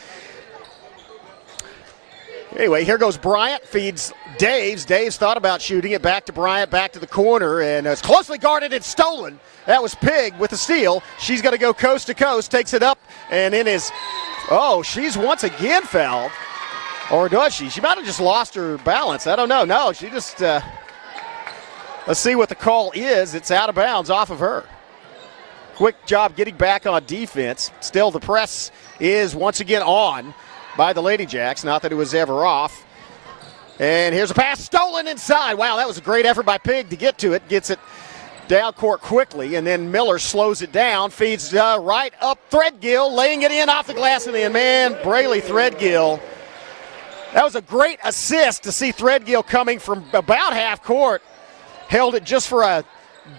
anyway, here goes Bryant, feeds Daves. Daves thought about shooting it back to Bryant, back to the corner, and it's closely guarded and stolen. That was Pig with the steal. She's going to go coast to coast, takes it up, and in his, she's once again fouled. Or does she? She might have just lost her balance. I don't know. No, she just, let's see what the call is. It's out of bounds off of her. Quick job getting back on defense. Still, the press is once again on by the Lady Jacks. Not that it was ever off. And here's a pass stolen inside. Wow, that was a great effort by Pig to get to it. Gets it down court quickly, and then Miller slows it down, feeds right up Threadgill, laying it in off the glass, and then, man, Braley Threadgill. That was a great assist to see Threadgill coming from about half court. Held it just for a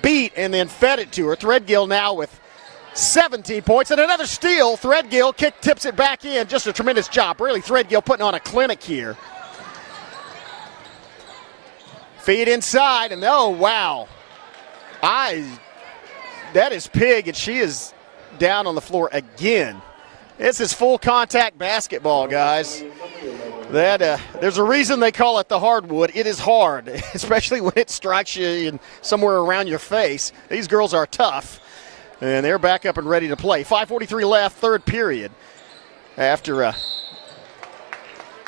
beat and then fed it to her. Threadgill now with 17 points and another steal. Threadgill tips it back in. Just a tremendous job. Really, Threadgill putting on a clinic here. Feed inside, and wow. That is Pig, and she is down on the floor again. This is full contact basketball, guys. There's a reason they call it the hardwood. It is hard, especially when it strikes you somewhere around your face. These girls are tough, and they're back up and ready to play. 5:43 left, third period. After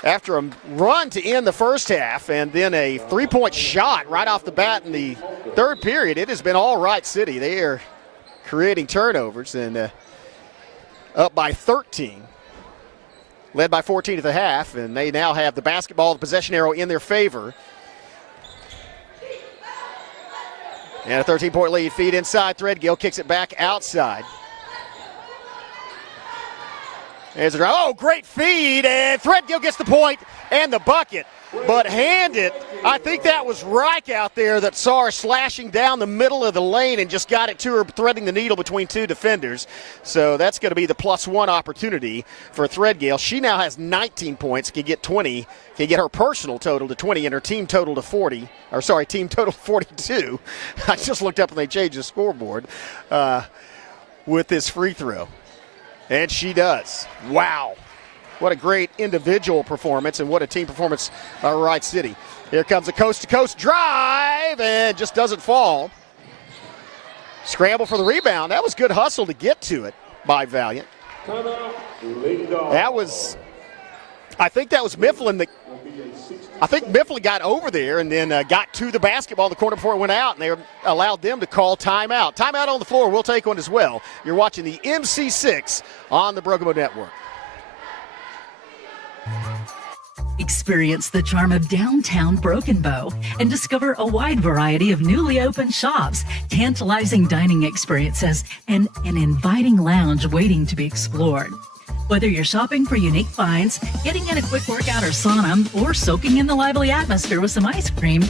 after a run to end the first half and then a three-point shot right off the bat in the third period. It has been all Wright City. They are creating turnovers and up by 13. Led by 14 at the half, and they now have the basketball, the possession arrow in their favor. And a 13-point lead, feed inside. Threadgill kicks it back outside. There's a drive. Oh, great feed, and Threadgill gets the point and the bucket. But handed, I think that was Wright out there that saw her slashing down the middle of the lane and just got it to her, threading the needle between two defenders. So that's going to be the +1 opportunity for Threadgill. She now has 19 points, can get 20, can get her personal total to 20 and her team total to 40. Or sorry, team total 42. I just looked up and they changed the scoreboard with this free throw. And she does. Wow. What a great individual performance and what a team performance by Wright City. Here comes a coast-to-coast drive and just doesn't fall. Scramble for the rebound. That was good hustle to get to it by Valiant. That was, I think that was Mifflin. I think Mifflin got over there and then got to the basketball in the corner before it went out, and they allowed them to call timeout. Timeout on the floor. We'll take one as well. You're watching the MC6 on the Broken Bow Network. Experience the charm of downtown Broken Bow and discover a wide variety of newly opened shops, tantalizing dining experiences, and an inviting lounge waiting to be explored. Whether you're shopping for unique finds, getting in a quick workout or sauna, or soaking in the lively atmosphere with some ice cream,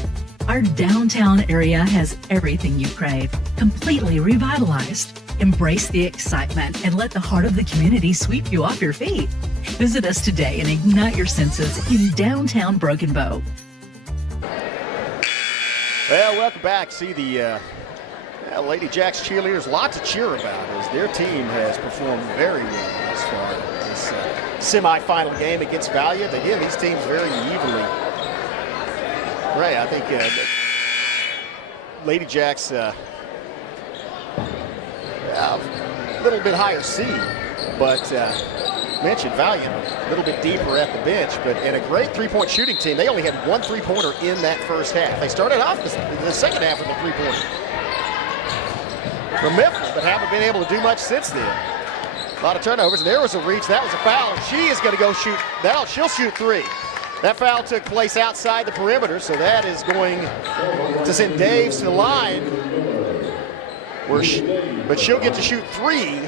our downtown area has everything you crave, completely revitalized. Embrace the excitement and let the heart of the community sweep you off your feet. Visit us today and ignite your senses in downtown Broken Bow. Well, welcome back. See the Lady Jacks cheerleaders, lots to cheer about as their team has performed very well thus far in this semifinal game against Valiant. Again, these teams very evenly. Right, I think Lady Jacks a little bit higher seed, but mentioned Valiant a little bit deeper at the bench, but in a great three-point shooting team. They only had one three-pointer in that first half. They started off the second half with a three-pointer from Mifflin, but haven't been able to do much since then. A lot of turnovers, and there was a reach. That was a foul, and she is going to go shoot. She'll shoot three. That foul took place outside the perimeter, so that is going to send Daves to the line. But she'll get to shoot three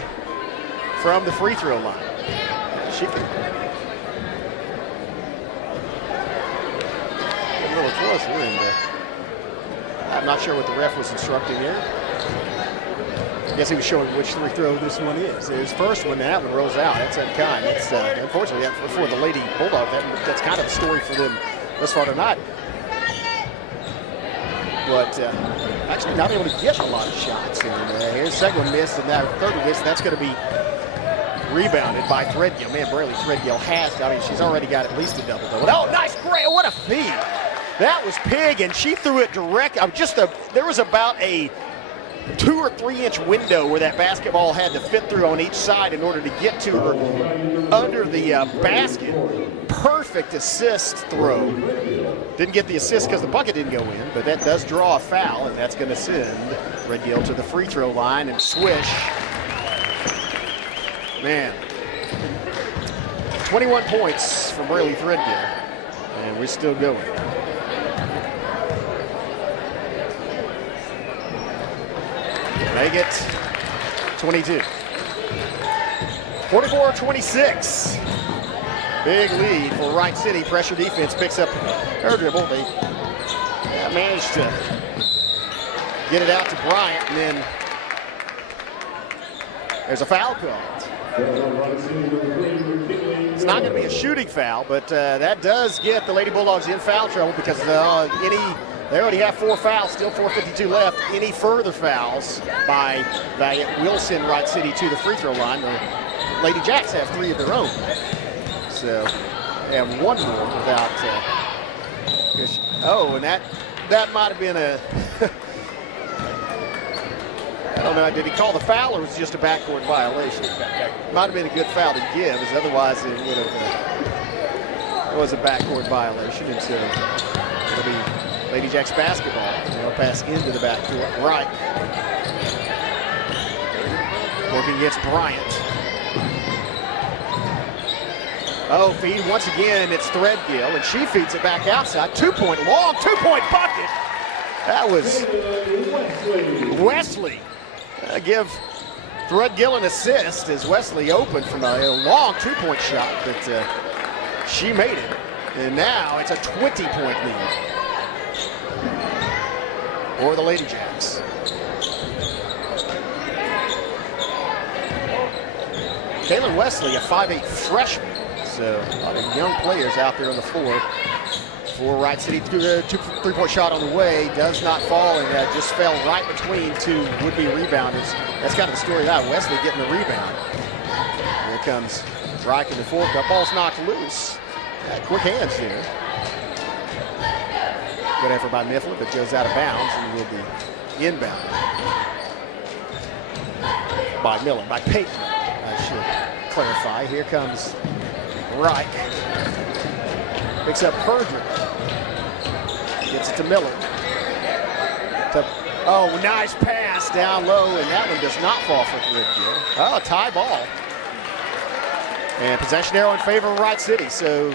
from the free throw line. She can get a little closer, and I'm not sure what the ref was instructing there. I guess he was showing which free throw this one is. His first one, that one rolls out. That's that kind. That's unfortunately for the Lady Bulldog. That's kind of the story for them thus far tonight. But actually not able to get a lot of shots. And here's the second one missed, and that third one missed. That's going to be rebounded by Threadgill. Man, Braley Threadgill has. I mean, she's already got at least a double-double. Oh, nice, great! What a feed! That was big, and she threw it direct. There was about a 2 or 3 inch window where that basketball had to fit through on each side in order to get to her under the basket. Perfect assist throw. Didn't get the assist because the bucket didn't go in, but that does draw a foul, and that's going to send Threadgill to the free throw line and swish. Man, 21 points from Braley Threadgill, and we're still going. Make it 22. 44-26. Big lead for Wright City. Pressure defense picks up her dribble. They managed to get it out to Bryant, and then there's a foul called. It's not going to be a shooting foul, but that does get the Lady Bulldogs in foul trouble because they already have 4 fouls, still 4:52 left. Any further fouls by Valiant will send Wright City to the free throw line. The Lady Jacks have 3 of their own. So they have 1 more without. And that might have been a. I don't know, did he call the foul or was it just a backcourt violation? Might have been a good foul to give, as otherwise it would have It was a backcourt violation, and so it'll be Lady Jacks basketball. They'll pass into the backcourt. Wright working against Bryant. Oh, feed once again, it's Threadgill, and she feeds it back outside. Long two-point bucket. That was Wesley. Give Threadgill an assist as Wesley opened from a long two-point shot, but she made it. And now it's a 20-point lead for the Lady Jacks. Kaylin Wesley, a 5'8" freshman. So a lot of young players out there on the floor for Wright City. Three-point shot on the way, does not fall, and just fell right between two would-be rebounders. That's kind of the story of that. Wesley getting the rebound. Here comes Wright in the forecourt. Ball's knocked loose. Quick hands there. Good effort by Mifflin, but goes out of bounds and will be inbound by Miller, by Peyton. I should clarify. Here comes Wright. Picks up Herdman. Gets it to Miller. Oh, nice pass down low, and that one does not fall for Threadgill. Oh, tie ball. And possession arrow in favor of Wright City. So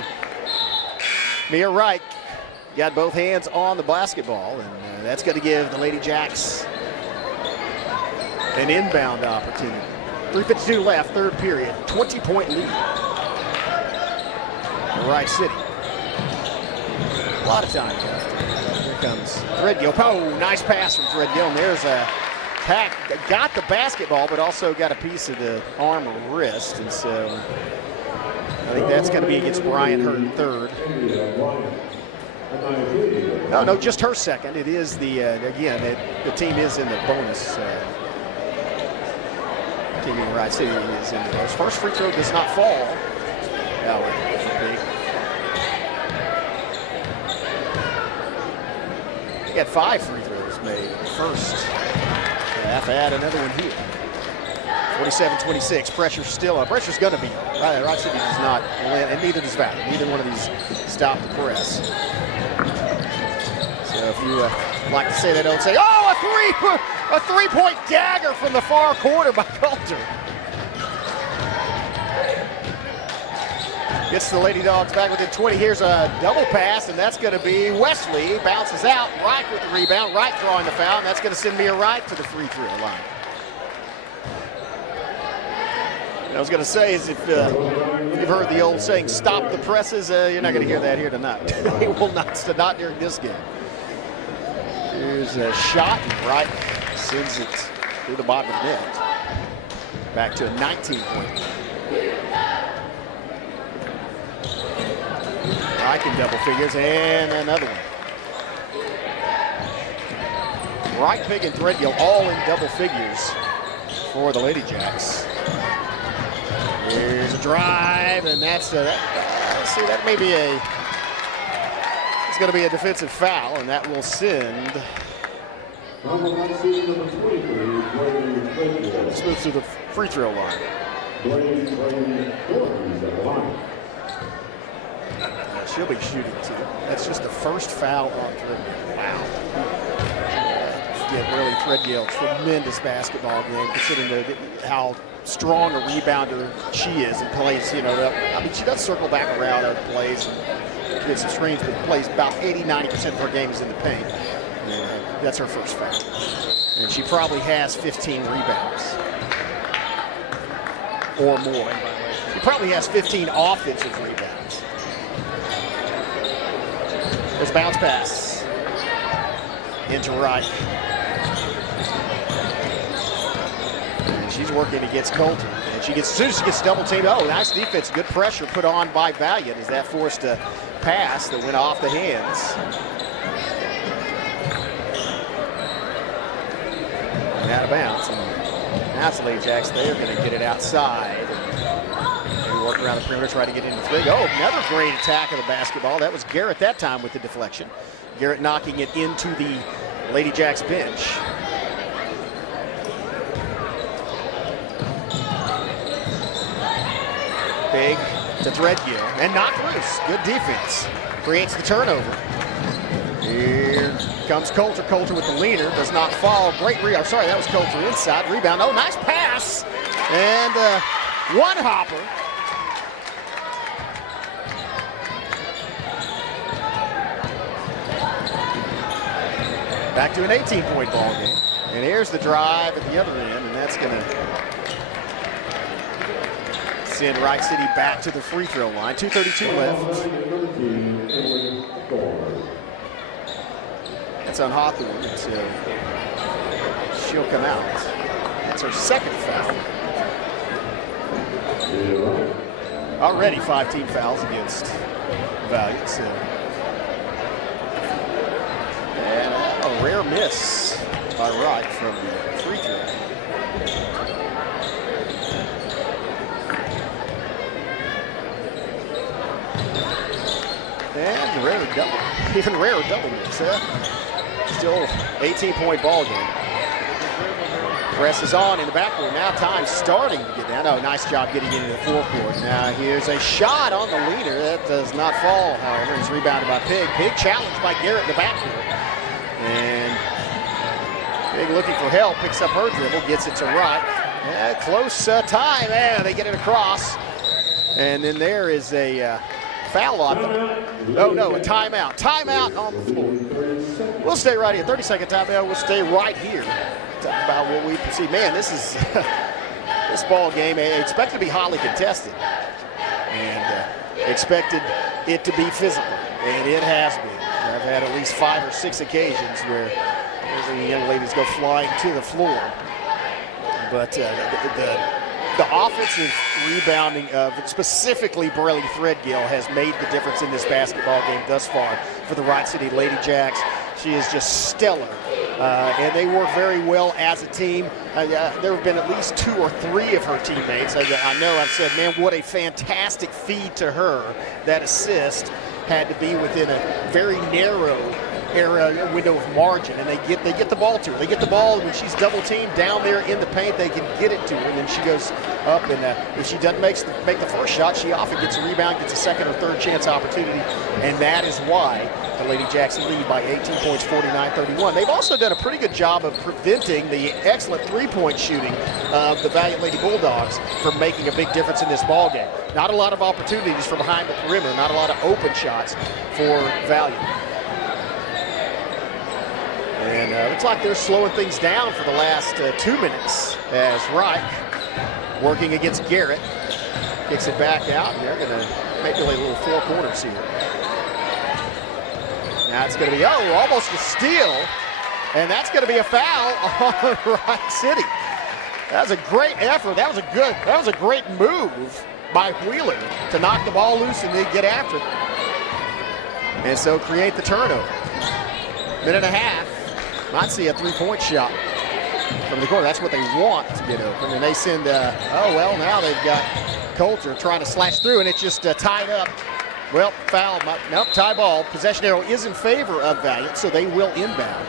Mia Wright got both hands on the basketball, and that's going to give the Lady Jacks an inbound opportunity. 3:52 left, third period, 20-point lead for Wright City. A lot of time left. Here comes Threadgill. Oh, nice pass from Threadgill, and there's a pack. Got the basketball, but also got a piece of the arm or wrist, and so I think that's going to be against Bryant, her third. No, just her second. It is the, again, the team is in the bonus. Team in Wright City is in the bonus. First free throw does not fall. That one for Big. He got 5 free throws made first half. Add another one here. 47-26. Pressure still on. Pressure's going to be on. Wright City does not, and neither does Valiant. Neither one of these stop the press. So if you like to say that, don't say, oh, a three-point dagger from the far corner by Coulter. Gets the Lady Dogs back within 20. Here's a double pass, and that's going to be Wesley. Bounces out. Wright with the rebound. Wright drawing the foul, and that's going to send Mia Wright to the free throw line. And I was going to say is if you've heard the old saying, stop the presses, you're not going to hear that here tonight. They will not during this game. Here's a shot, and Wright sends it through the bottom of the net. Back to a 19-point lead. Wright in double figures, and another one. Wright, Pig, and Threadgill all in double figures for the Lady Jacks. Here's a drive, and that's that may be it's going to be a defensive foul, and that will send. Let's move to the free throw line. She'll be shooting too. That's just the first foul on Threadgill. Wow. Yeah, really, Threadgill, tremendous basketball game, considering how strong a rebounder she is and plays, I mean, she does circle back around other plays and gets some screens, but plays about 80-90% of her games in the paint. And that's her first foul. And she probably has 15 rebounds or more. She probably has 15 offensive rebounds. There's a bounce pass into Wright. And she's working against Coulter. And as soon as she gets double teamed, oh, nice defense, good pressure put on by Valiant as that forced a pass that went off the hands. And out of bounds. And now it's the Lady Jacks. They're going to get it outside. Maybe work around the perimeter, try to get into three. Oh, another great attack of the basketball. That was Garrett that time with the deflection. Garrett knocking it into the Lady Jacks bench. Big to Threadgill, and knocked loose. Good defense. Creates the turnover. Here comes Coulter. Coulter with the leaner. Does not fall. Great rebound. Sorry, that was Coulter inside. Rebound. Oh, nice pass. And one hopper. Back to an 18-point ball game. And here's the drive at the other end, and that's going to send Wright City back to the free throw line. 2:32 left. That's on Hawthorne, so she'll come out. That's her second foul. Already 5 team fouls against Valiant. So. And a rare miss by Wright from the free throw. And a rare double, even rarer double miss. Still 18-point ball game. Press is on in the backcourt. Now time's starting to get down. Oh, nice job getting into the forecourt. Now here's a shot on the leader. That does not fall, however. It's rebounded by Pig. Pig challenged by Garrett in the backcourt. And Pig looking for help. Picks up her dribble. Gets it to Wright. Close time. They get it across. And then there is a foul on them. Oh, no, a timeout. Timeout on the floor. We'll stay right here. 30-second timeout. We'll stay right here. Talk about what we can see. Man, this is this ball game. Expected to be highly contested, and expected it to be physical, and it has been. I've had at least 5 or 6 occasions where the young ladies go flying to the floor. But the offensive rebounding of specifically Borelli Threadgill has made the difference in this basketball game thus far for the Wright City Lady Jacks. She is just stellar. And they work very well as a team. There have been at least 2 or 3 of her teammates. I know I've said, man, what a fantastic feed to her. That assist had to be within a very narrow window of margin, and they get the ball to her. They get the ball when she's double teamed down there in the paint. They can get it to her, and then she goes up. And if she doesn't make the first shot, she often gets a rebound, gets a second or third chance opportunity, and that is why the Lady Jacks lead by 18 points, 49-31. They've also done a pretty good job of preventing the excellent three-point shooting of the Valiant Lady Bulldogs from making a big difference in this ball game. Not a lot of opportunities from behind the perimeter, not a lot of open shots for Valiant. And looks like they're slowing things down for the last 2 minutes as Wright, working against Garrett, kicks it back out, and they're going to manipulate a little 4 corners here. Now it's going to be, almost a steal, and that's going to be a foul on Wright City. That was a great effort. That was a great move by Wheeler to knock the ball loose and then get after it. And so create the turnover. Minute and a half. Might see a 3-point shot from the corner. That's what they want to get open. And they send, now they've got Coulter trying to slash through, and it's just tied up. Well, foul. Nope, tie ball. Possession arrow is in favor of Valiant, so they will inbound.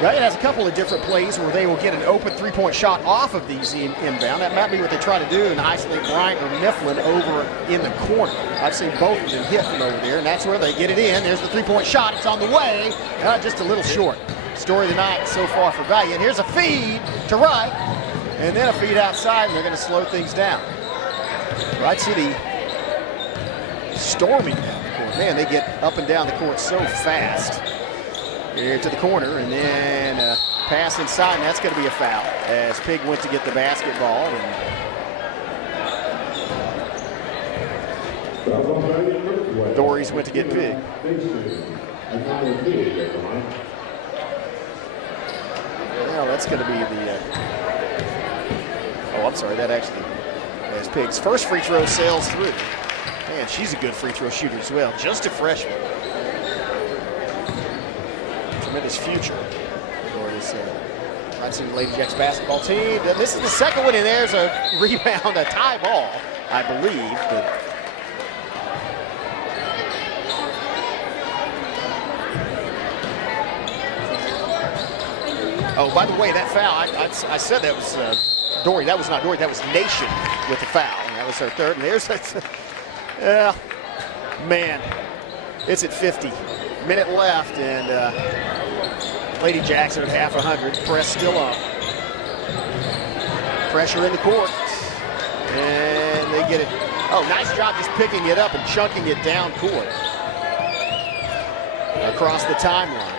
Valiant has a couple of different plays where they will get an open 3-point shot off of these inbound. That might be what they try to do and isolate Bryant or Mifflin over in the corner. I've seen both of them hit from over there, and that's where they get it in. There's the 3-point shot. It's on the way. Just a little short. Story of the night so far for Valiant. Here's a feed to Wright, and then a feed outside, and they're going to slow things down. Wright City storming down the court. Man, they get up and down the court so fast. Here to the corner, and then a pass inside, and that's going to be a foul as Pig went to get the basketball. And Dories went to get Pig. Well, that's going to be the that actually as Pig's first free throw sails through. Man, she's a good free throw shooter as well, just a freshman. Tremendous future for this Wright City Lady Jacks basketball team. This is the second one, and there's a rebound, a tie ball, I believe. But oh, by the way, that foul, I said that was Dory. That was not Dory. That was Nation with the foul. And that was her third. And there's that. Man, it's at 50. Minute left, and Lady Jacks are at half 100. Press still on. Pressure in the court. And they get it. Oh, nice job just picking it up and chunking it down court. Across the timeline.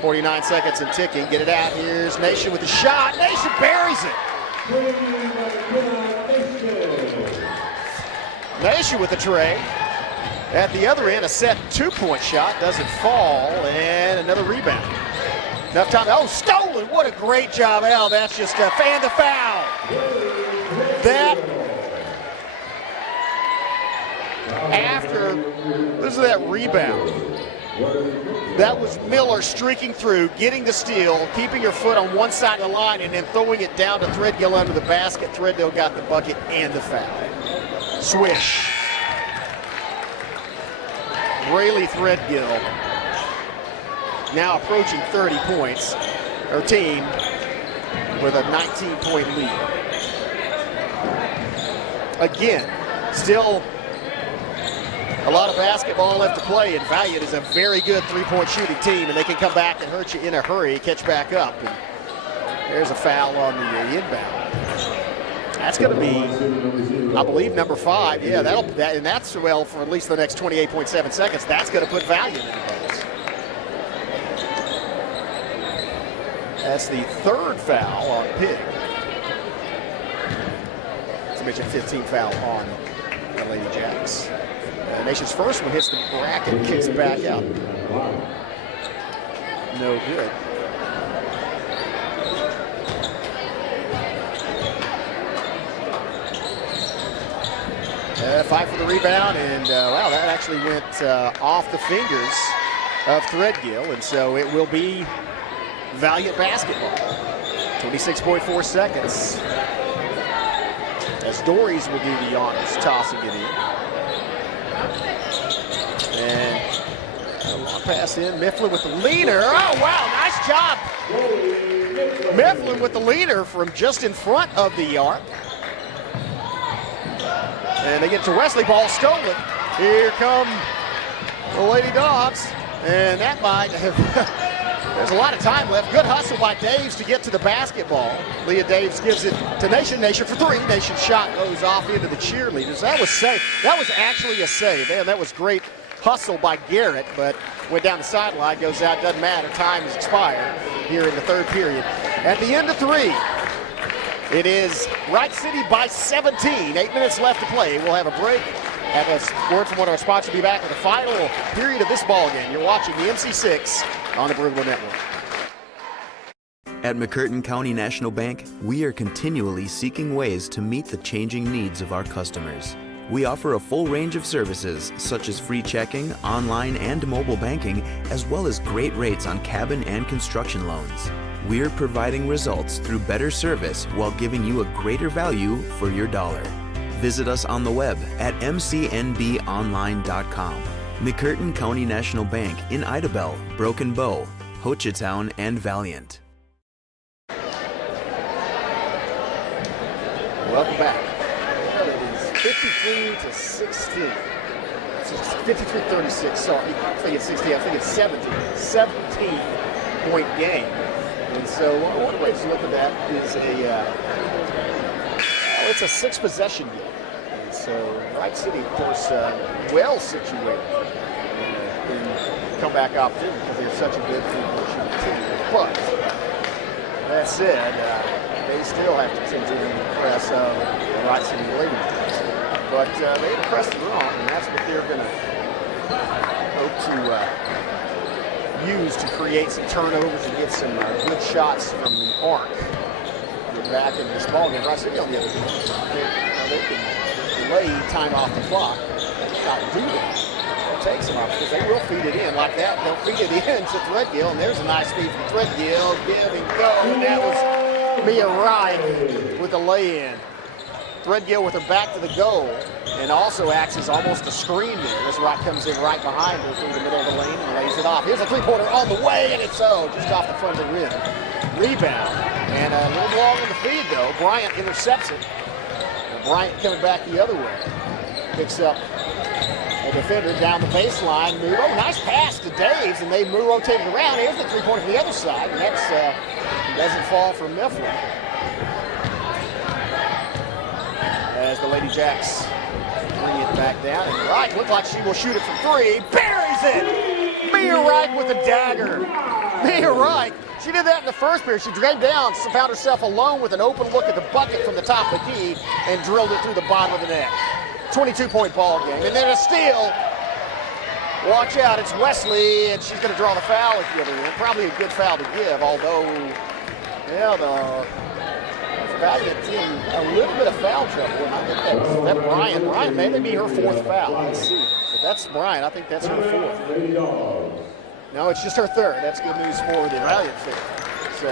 49 seconds and ticking. Get it out. Here's Nation with the shot. Nation buries it. Nation with the tray. At the other end, a set 2-point shot. Doesn't fall. And another rebound. Enough time. Oh, stolen. What a great job, Al. That's just a fan the foul. That. After. This is that rebound. That was Miller streaking through, getting the steal, keeping her foot on one side of the line, and then throwing it down to Threadgill under the basket. Threadgill got the bucket and the foul. Swish. Rayleigh Threadgill now approaching 30 points. Her team with a 19-point lead. Again, still a lot of basketball left to play, and Valiant is a very good three-point shooting team, and they can come back and hurt you in a hurry, catch back up. And there's a foul on the inbound. That's going to be, I believe, number 5. Yeah, and that's, well, for at least the next 28.7 seconds, that's going to put Valiant in the bonus. That's the 3rd foul on Pig. To mention 15 foul on the Lady Jacks. Nation's first one hits the bracket and kicks it back out. No good. Fight for the rebound, and wow, that actually went off the fingers of Threadgill, and so it will be Valiant basketball. 26.4 seconds. As Dories will do the honors, tossing it in. And a long pass in. Mifflin with the leaner. Oh, wow, nice job. Mifflin with the leaner from just in front of the arc. And they get to Wesley. Ball stolen. Here come the Lady Dogs. And that might have... There's a lot of time left. Good hustle by Daves to get to the basketball. Leah Daves gives it to Nation. Nation for 3. Nation's shot goes off into the cheerleaders. That was safe. That was actually a save. Man, that was great hustle by Garrett, but went down the sideline, goes out, doesn't matter. Time has expired here in the 3rd period. At the end of 3, it is Wright City by 17. 8 minutes left to play. We'll have a break. Have a word from one of our sponsors. We'll be back with the final period of this ball game. You're watching the MC6 on the Brewable Network. At McCurtain County National Bank, we are continually seeking ways to meet the changing needs of our customers. We offer a full range of services such as free checking, online and mobile banking, as well as great rates on cabin and construction loans. We're providing results through better service while giving you a greater value for your dollar. Visit us on the web at mcnbonline.com. McCurtain County National Bank in Idabel, Broken Bow, Hochatown, and Valiant. Welcome back. It is 53-16. 53-36, sorry. I think it's 16, I think it's 17. 17-point game. And so one way to look at that is it's a 6-possession game. And so Wright City, of course, well situated in comeback opportunity because they're such a good three-point team. But that said, they still have to continue to impress the Wright City Ladies. But they impressed the wrong, and that's what they're going to hope to use to create some turnovers and get some good shots from the arc. Get back in this ball game. Wright City on the other hand, they can delay time off the clock, not do that. Take some off because they will feed it in like that. They'll feed it in to Threadgill, and there's a nice feed from Threadgill. Give and go, and that was Mia Wright with a lay-in. Threadgill with her back to the goal, and also acts as almost a screen there. This Wright comes in right behind her through the middle of the lane and lays it off. Here's a three-pointer on the way, and it's just off the front of the rim. Rebound. And a little long on the feed, though. Bryant intercepts it. And Bryant coming back the other way. Picks up a defender down the baseline. Move. Oh, nice pass to Daves, and they move, rotated around. Here's the three-pointer from the other side, and that's doesn't fall for Mifflin. As the Lady Jacks bring it back down, and Wright looks like she will shoot it from three. Buries it! Mia Wright with a dagger. Mia Wright, she did that in the first period. She dragged down, found herself alone with an open look at the bucket from the top of the key, and drilled it through the bottom of the net. 22-point ball game. And then a steal. Watch out, it's Wesley, and she's going to draw the foul at the other end. Probably a good foul to give, although, yeah, the Valiant team, a little bit of foul trouble. I think that Brian. Brian may be her fourth foul. Let's see. If that's Brian, I think that's her fourth. No, it's just her third. That's good news for the Valiant fan. So,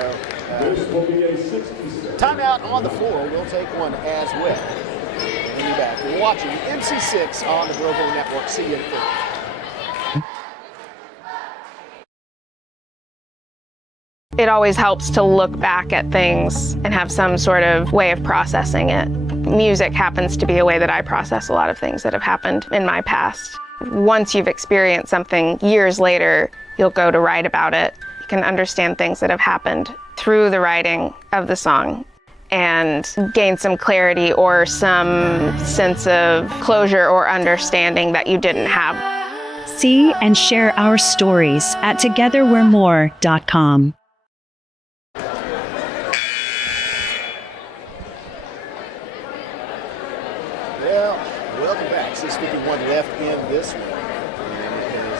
timeout on the floor. We'll take one as well. We'll be back. You're watching MC6 on the Global Network. See you in a minute. It always helps to look back at things and have some sort of way of processing it. Music happens to be a way that I process a lot of things that have happened in my past. Once you've experienced something years later, you'll go to write about it. You can understand things that have happened through the writing of the song and gain some clarity or some sense of closure or understanding that you didn't have. See and share our stories at togetherwe'remore.com. Well, welcome back. 6:51 left in this one. And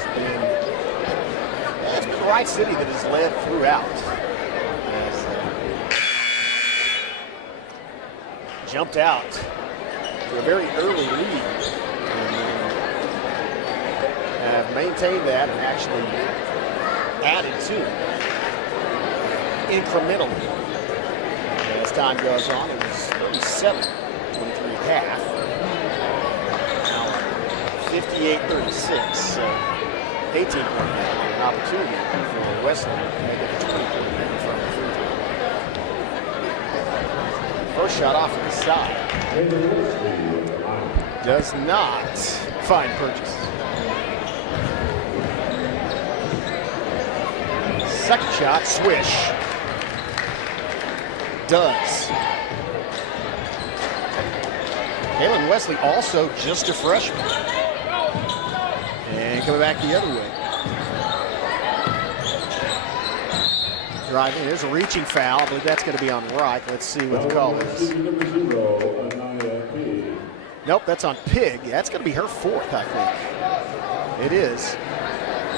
it's been Wright City that has led throughout. Jumped out to a very early lead and have maintained that and actually added to it incrementally as time goes on. It was 37-23 at half. Now 58-36, so 18-point lead, an opportunity for Wesley to make it a 20-point lead from the free throw. First shot off to the side. Does not find purchase. Second shot, swish. Does. Kaylin Wesley also just a freshman. And coming back the other way. Driving, there's a reaching foul. I believe that's going to be on Wright. Let's see what the call is. Nope, that's on Pig. Yeah, that's going to be her fourth, I think. It is.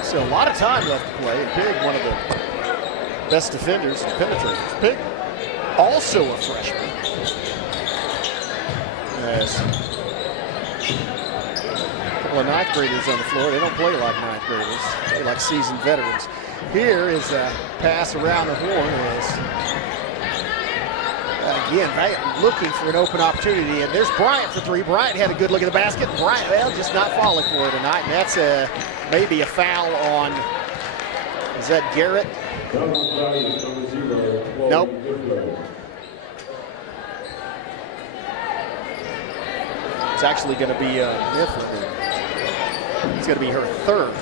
So a lot of time left to play. And Pig, one of the best defenders and penetrators. Pig, also a freshman. Yes. A couple of ninth graders on the floor. They don't play like ninth graders. They play like seasoned veterans. Here is a pass around the horn as, again, Valiant looking for an open opportunity. And there's Bryant for three. Bryant had a good look at the basket. Bryant, well, just not falling for it tonight. And that's maybe a foul on, is that Garrett? Nope. It's actually going to be Mifflin. It's going to be her third.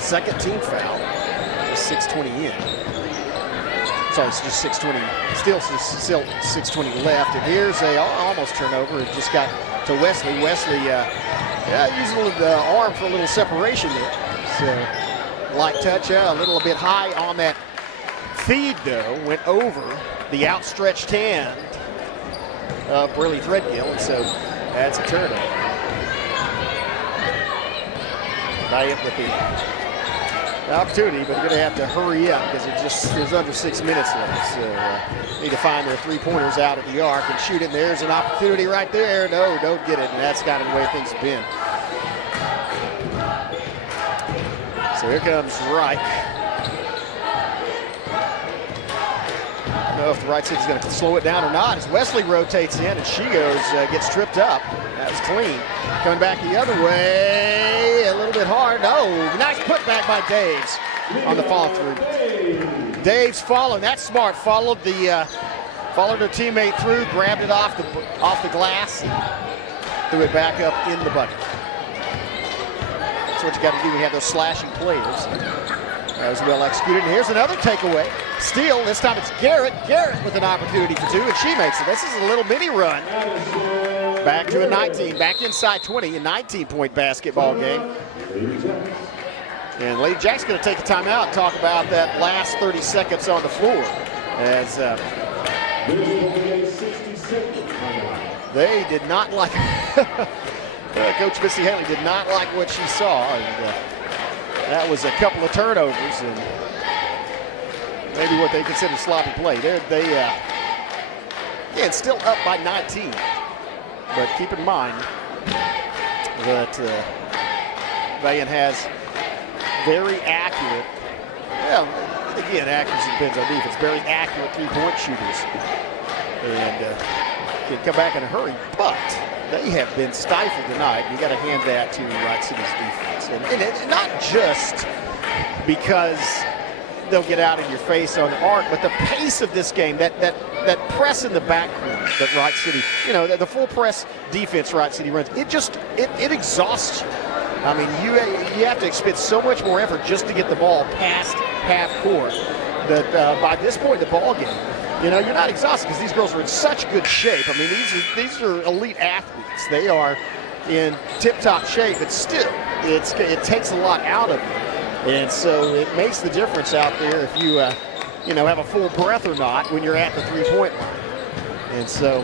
Second team foul. Just 6:20 in. Sorry, it's just 6:20. Still 6:20 left. And here's a almost turnover. It just got to Wesley. Wesley using the arm for a little separation there. So light touch, a little bit high on that feed though. Went over the outstretched hand of Briley Threadgill, and so that's a turnover. Valiant with the opportunity, but they're going to have to hurry up because there's under 6 minutes left. So need to find their three-pointers out at the arc and shoot it. And there's an opportunity right there. No, don't get it. And that's kind of the way things have been. So here comes Wright. I don't know if the right side is going to slow it down or not as Wesley rotates in and she goes, gets tripped up. That was clean. Coming back the other way, a little bit hard. No, nice putback by Daves on the fall through. Dave's following. That's smart. Followed her teammate through, grabbed it off the glass, and threw it back up in the bucket. That's what you got to do when you have those slashing players. That was well executed. And here's another takeaway. Steal. This time it's Garrett. Garrett with an opportunity for two, and she makes it. This is a little mini run. Back to a 19. Back inside 20. A 19-point basketball game. And Lady Jack's going to take a timeout and talk about that last 30 seconds on the floor. As they did not like, Coach Missy Haley did not like what she saw. And that was a couple of turnovers and maybe what they consider sloppy play. Again, still up by 19. But keep in mind that Valiant has very accurate, well, again, accuracy depends on defense, very accurate three-point shooters. And can come back in a hurry, but they have been stifled tonight. You got to hand that to Wright City's defense. And not just because they'll get out in your face on the arc, but the pace of this game, that press in the backcourt that Wright City, the full press defense Wright City runs, it exhausts you. I mean, you have to expend so much more effort just to get the ball past half court that by this point in the ball game, you're not exhausted because these girls are in such good shape. I mean, these are elite athletes. They are in tip-top shape, but still, it takes a lot out of them. And so it makes the difference out there if you, have a full breath or not when you're at the three-point line. And so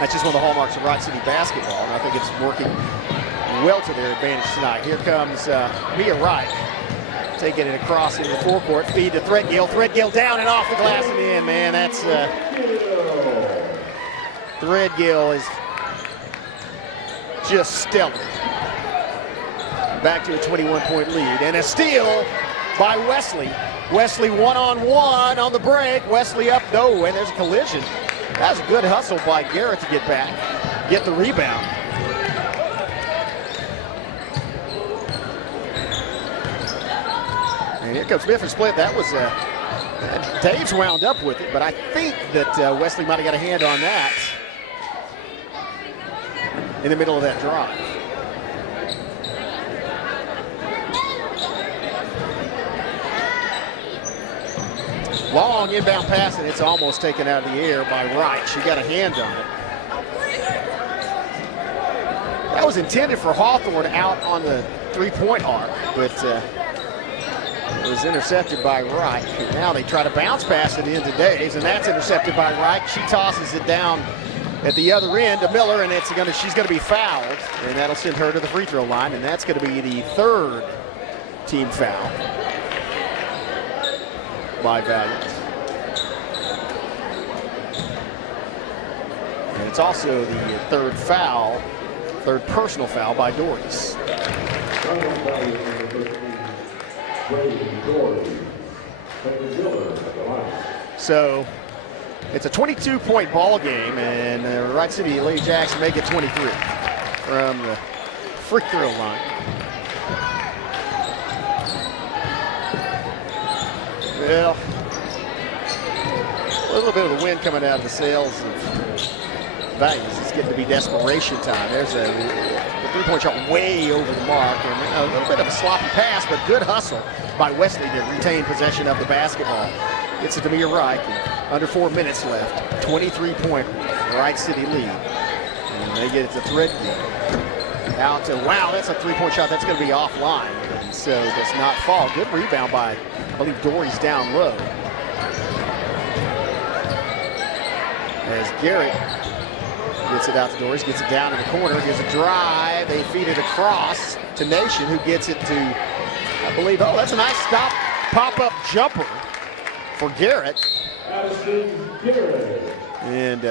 that's just one of the hallmarks of Wright City basketball, and I think it's working well to their advantage tonight. Here comes Mia Wright, taking it across into the forecourt, feed to Threadgill. Threadgill down and off the glass and in, man. That's Threadgill is just stellar. Back to a 21-point lead and a steal by Wesley. Wesley one-on-one on the break. Wesley up, no, and there's a collision. That was a good hustle by Garrett to get back, get the rebound. And here comes Smith and split. That was Dave's wound up with it, but I think that Wesley might have got a hand on that in the middle of that drive. Long inbound pass, and it's almost taken out of the air by Wright. She got a hand on it. That was intended for Hawthorne out on the three-point arc, but it was intercepted by Wright. And now they try to bounce pass it into Daves, and that's intercepted by Wright. She tosses it down at the other end to Miller, and she's going to be fouled, and that'll send her to the free throw line, and that's going to be the third team foul by Valiant. And it's also the third personal foul by Doris. So it's a 22-point ball game, and Wright City Lady Jacks make it 23 from the free throw line. Well, a little bit of the wind coming out of the sails of Valiant. It's getting to be desperation time. There's the three-point shot way over the mark, and a little bit of a sloppy pass, but good hustle by Wesley to retain possession of the basketball. It's a Demir Wright, under 4 minutes left. 23-point Wright City lead. And they get it to Threadgill. Out to, wow, that's a three-point shot. That's going to be offline. And so does not fall. Good rebound by, I believe, Dory's down low. As Garrett gets it out to Doris, gets it down in the corner, gives a drive. They feed it across to Nation, who gets it to, I believe, oh, that's a nice stop, pop-up jumper for Garrett. And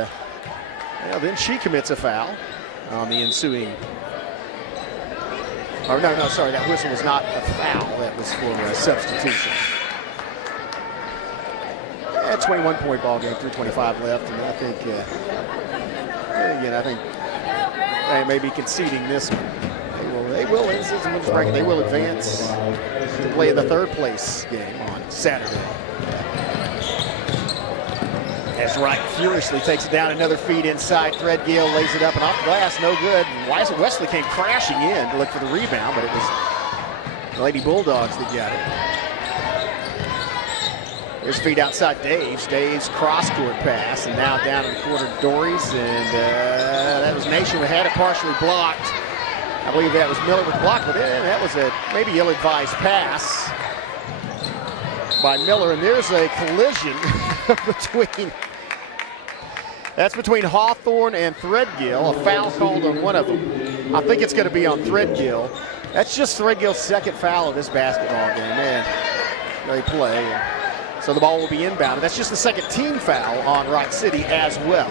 then she commits a foul on the ensuing. Or no, sorry, that whistle was not a foul. That was for a substitution. 21-point ball game, 3:25 left, and I think, they may be conceding this one. They will in season wins bracket. They will advance to play the third place game on Saturday. As Wright furiously takes it down, another feed inside. Threadgill lays it up and off the glass, no good. Wesley came crashing in to look for the rebound, but it was the Lady Bulldogs that got it. There's feed outside Dave's. Dave's cross-court pass, and now down in the corner to Dory's, and that was Nation who had it partially blocked. I believe that was Miller with the block, but that was a maybe ill-advised pass by Miller, and there's a collision between Hawthorne and Threadgill. A foul called on one of them. I think it's going to be on Threadgill. That's just Threadgill's second foul of this basketball game. Man, they play. So the ball will be inbounded. That's just the second team foul on Wright City as well.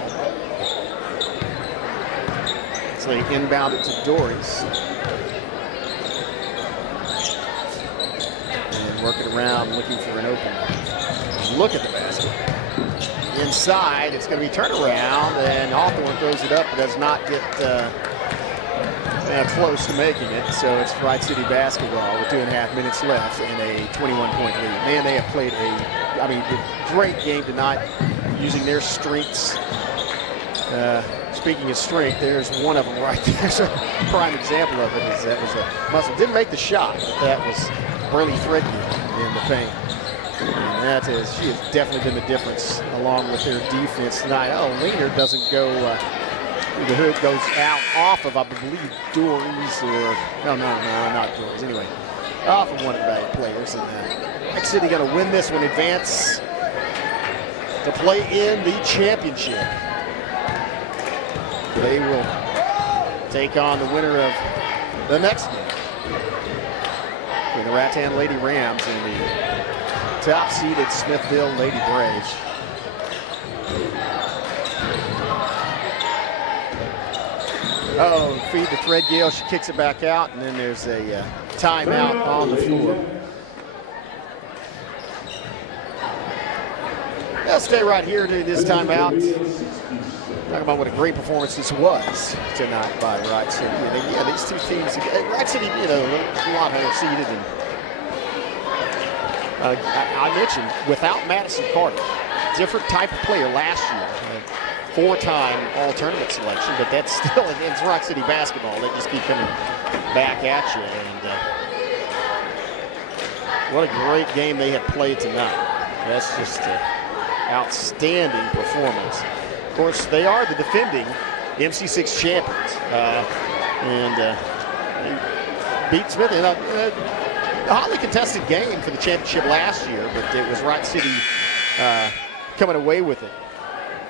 So they inbound it to Dory's. And work it around, looking for an open look at the basket. Inside, it's going to be turnaround, and Hawthorne throws it up, but does not get close to making it. So it's Wright City basketball with 2.5 minutes left and a 21-point lead. Man, they have played a great game tonight, using their strengths. Speaking of strength, there's one of them right there. There's a prime example of it. Is that was a muscle. Didn't make the shot, but that was Burley Threadgill in the paint. And she has definitely been the difference along with their defense tonight. Oh, Leaner doesn't go, the hood goes out off of, I believe, Dory's or, no, not Dory's. Anyway, off of one of the Valiant players. And Wright City going to win this one, advance to play in the championship. They will take on the winner of the next game. The Rattan Lady Rams and the top-seeded Smithville Lady Braves. Oh, feed to Threadgill. She kicks it back out, and then there's a timeout on the floor. They'll stay right here during this timeout. Talk about what a great performance this was tonight by Wright City. These two teams, Wright City, a lot higher seeded, and I mentioned without Madison Carter, different type of player last year, four-time all-tournament selection, but that's still against Wright City basketball. They just keep coming back at you, and what a great game they have played tonight. That's just an outstanding performance. Of course, they are the defending MC6 champions, and beat Smith in a hotly contested game for the championship last year, but it was Wright City coming away with it.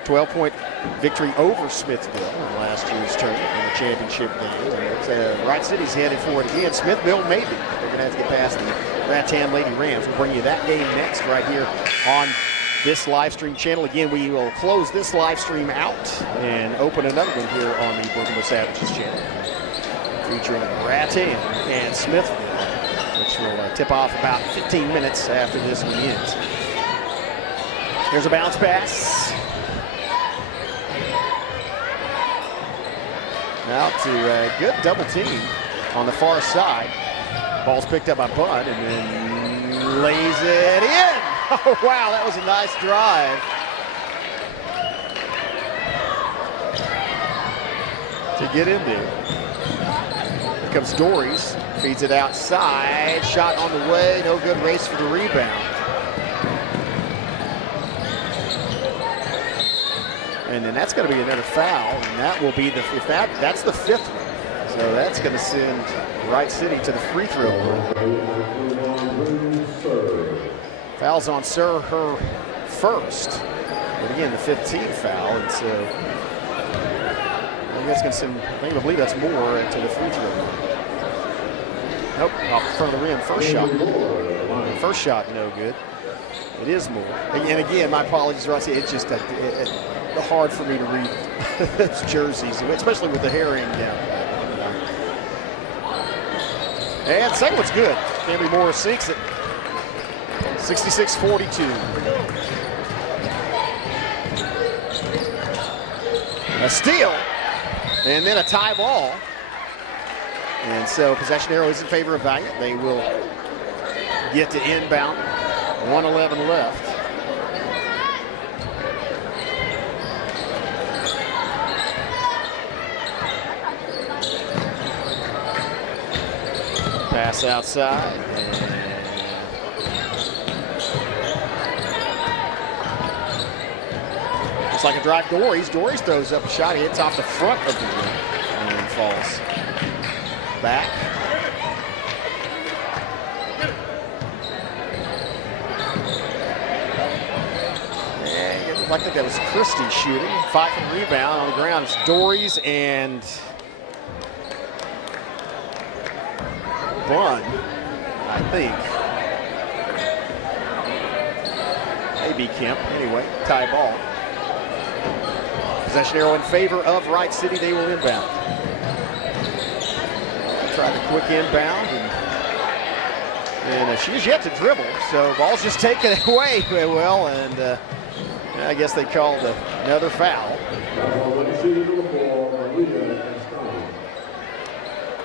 12-point victory over Smithville in last year's tournament in the championship game. Wright City's headed for it again. Smithville maybe. They're going to have to get past the Rattan Lady Rams. We'll bring you that game next right here on this live stream channel. Again, we will close this live stream out and open another one here on the Broken Savages channel, featuring Rattan and Smithville, which will tip off about 15 minutes after this one ends. Here's a bounce pass. Now to a good double team on the far side. Ball's picked up by Bud and then lays it in. Oh, wow, that was a nice drive. To get into. Here comes Dory's, feeds it outside. Shot on the way, no good, race for the rebound. And then that's going to be another foul, and that will be that's the fifth one. So that's going to send Wright City to the free throw line. Foul's on Sir, her first. But again, the 15th foul, and so I think that's going to send, I believe that's more to the free throw line. Nope, off the front of the rim, first shot. First shot, no good. It is more. And again, my apologies, Rossi. It's just hard for me to read those jerseys, especially with the herring down. And second one's good. Camry Moore sinks it. 66-42. A steal, and then a tie ball. And so possession arrow is in favor of Valiant. They will get to inbound. 1:11 left. Pass outside. It's like a drive. Dories throws up a shot. He hits off the front of the rim and falls back. And it looked like that was Christie shooting. 5 rebound on the ground. It's Dories and Bunn, I think. Maybe Kemp. Anyway, tie ball. Possession arrow in favor of Wright City. They will inbound. Try the quick inbound, and she is yet to dribble, so ball's just taken away well, and I guess they called another foul.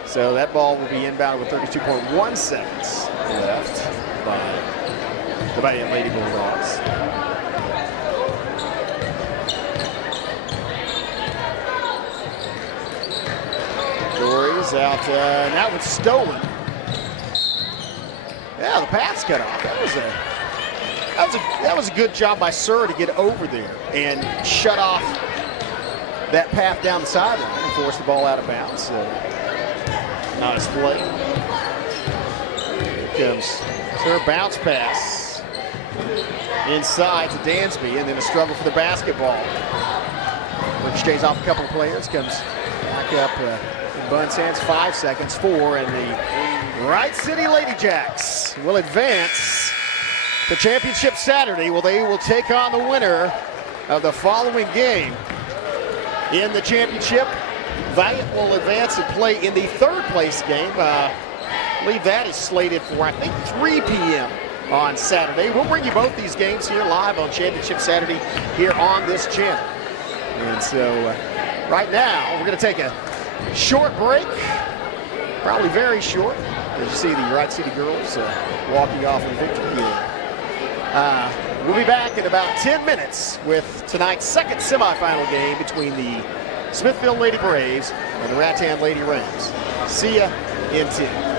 So that ball will be inbound with 32.1 seconds left by the Valiant Lady Bulldogs. Dories out, and that was stolen. Yeah, the path's cut off. That was a good job by Sir to get over there and shut off that path down the sideline and force the ball out of bounds. So, nice play. Here comes Sir, bounce pass inside to Dansby, and then a struggle for the basketball. Ricochets off a couple of players, comes back up in Bunn's hands. 5 seconds, 4, and the Wright City Lady Jacks will advance to championship Saturday. Well, they will take on the winner of the following game in the championship. Valiant will advance and play in the 3rd place game. I believe that is slated for, I think, 3 p.m. on Saturday. We'll bring you both these games here live on Championship Saturday here on this channel. And so right now, we're going to take a short break, probably very short, as you see the Wright City girls walking off in victory here. We'll be back in about 10 minutes with tonight's 2nd semifinal game between the Smithfield Lady Braves and the Rattan Lady Rams. See ya in 10.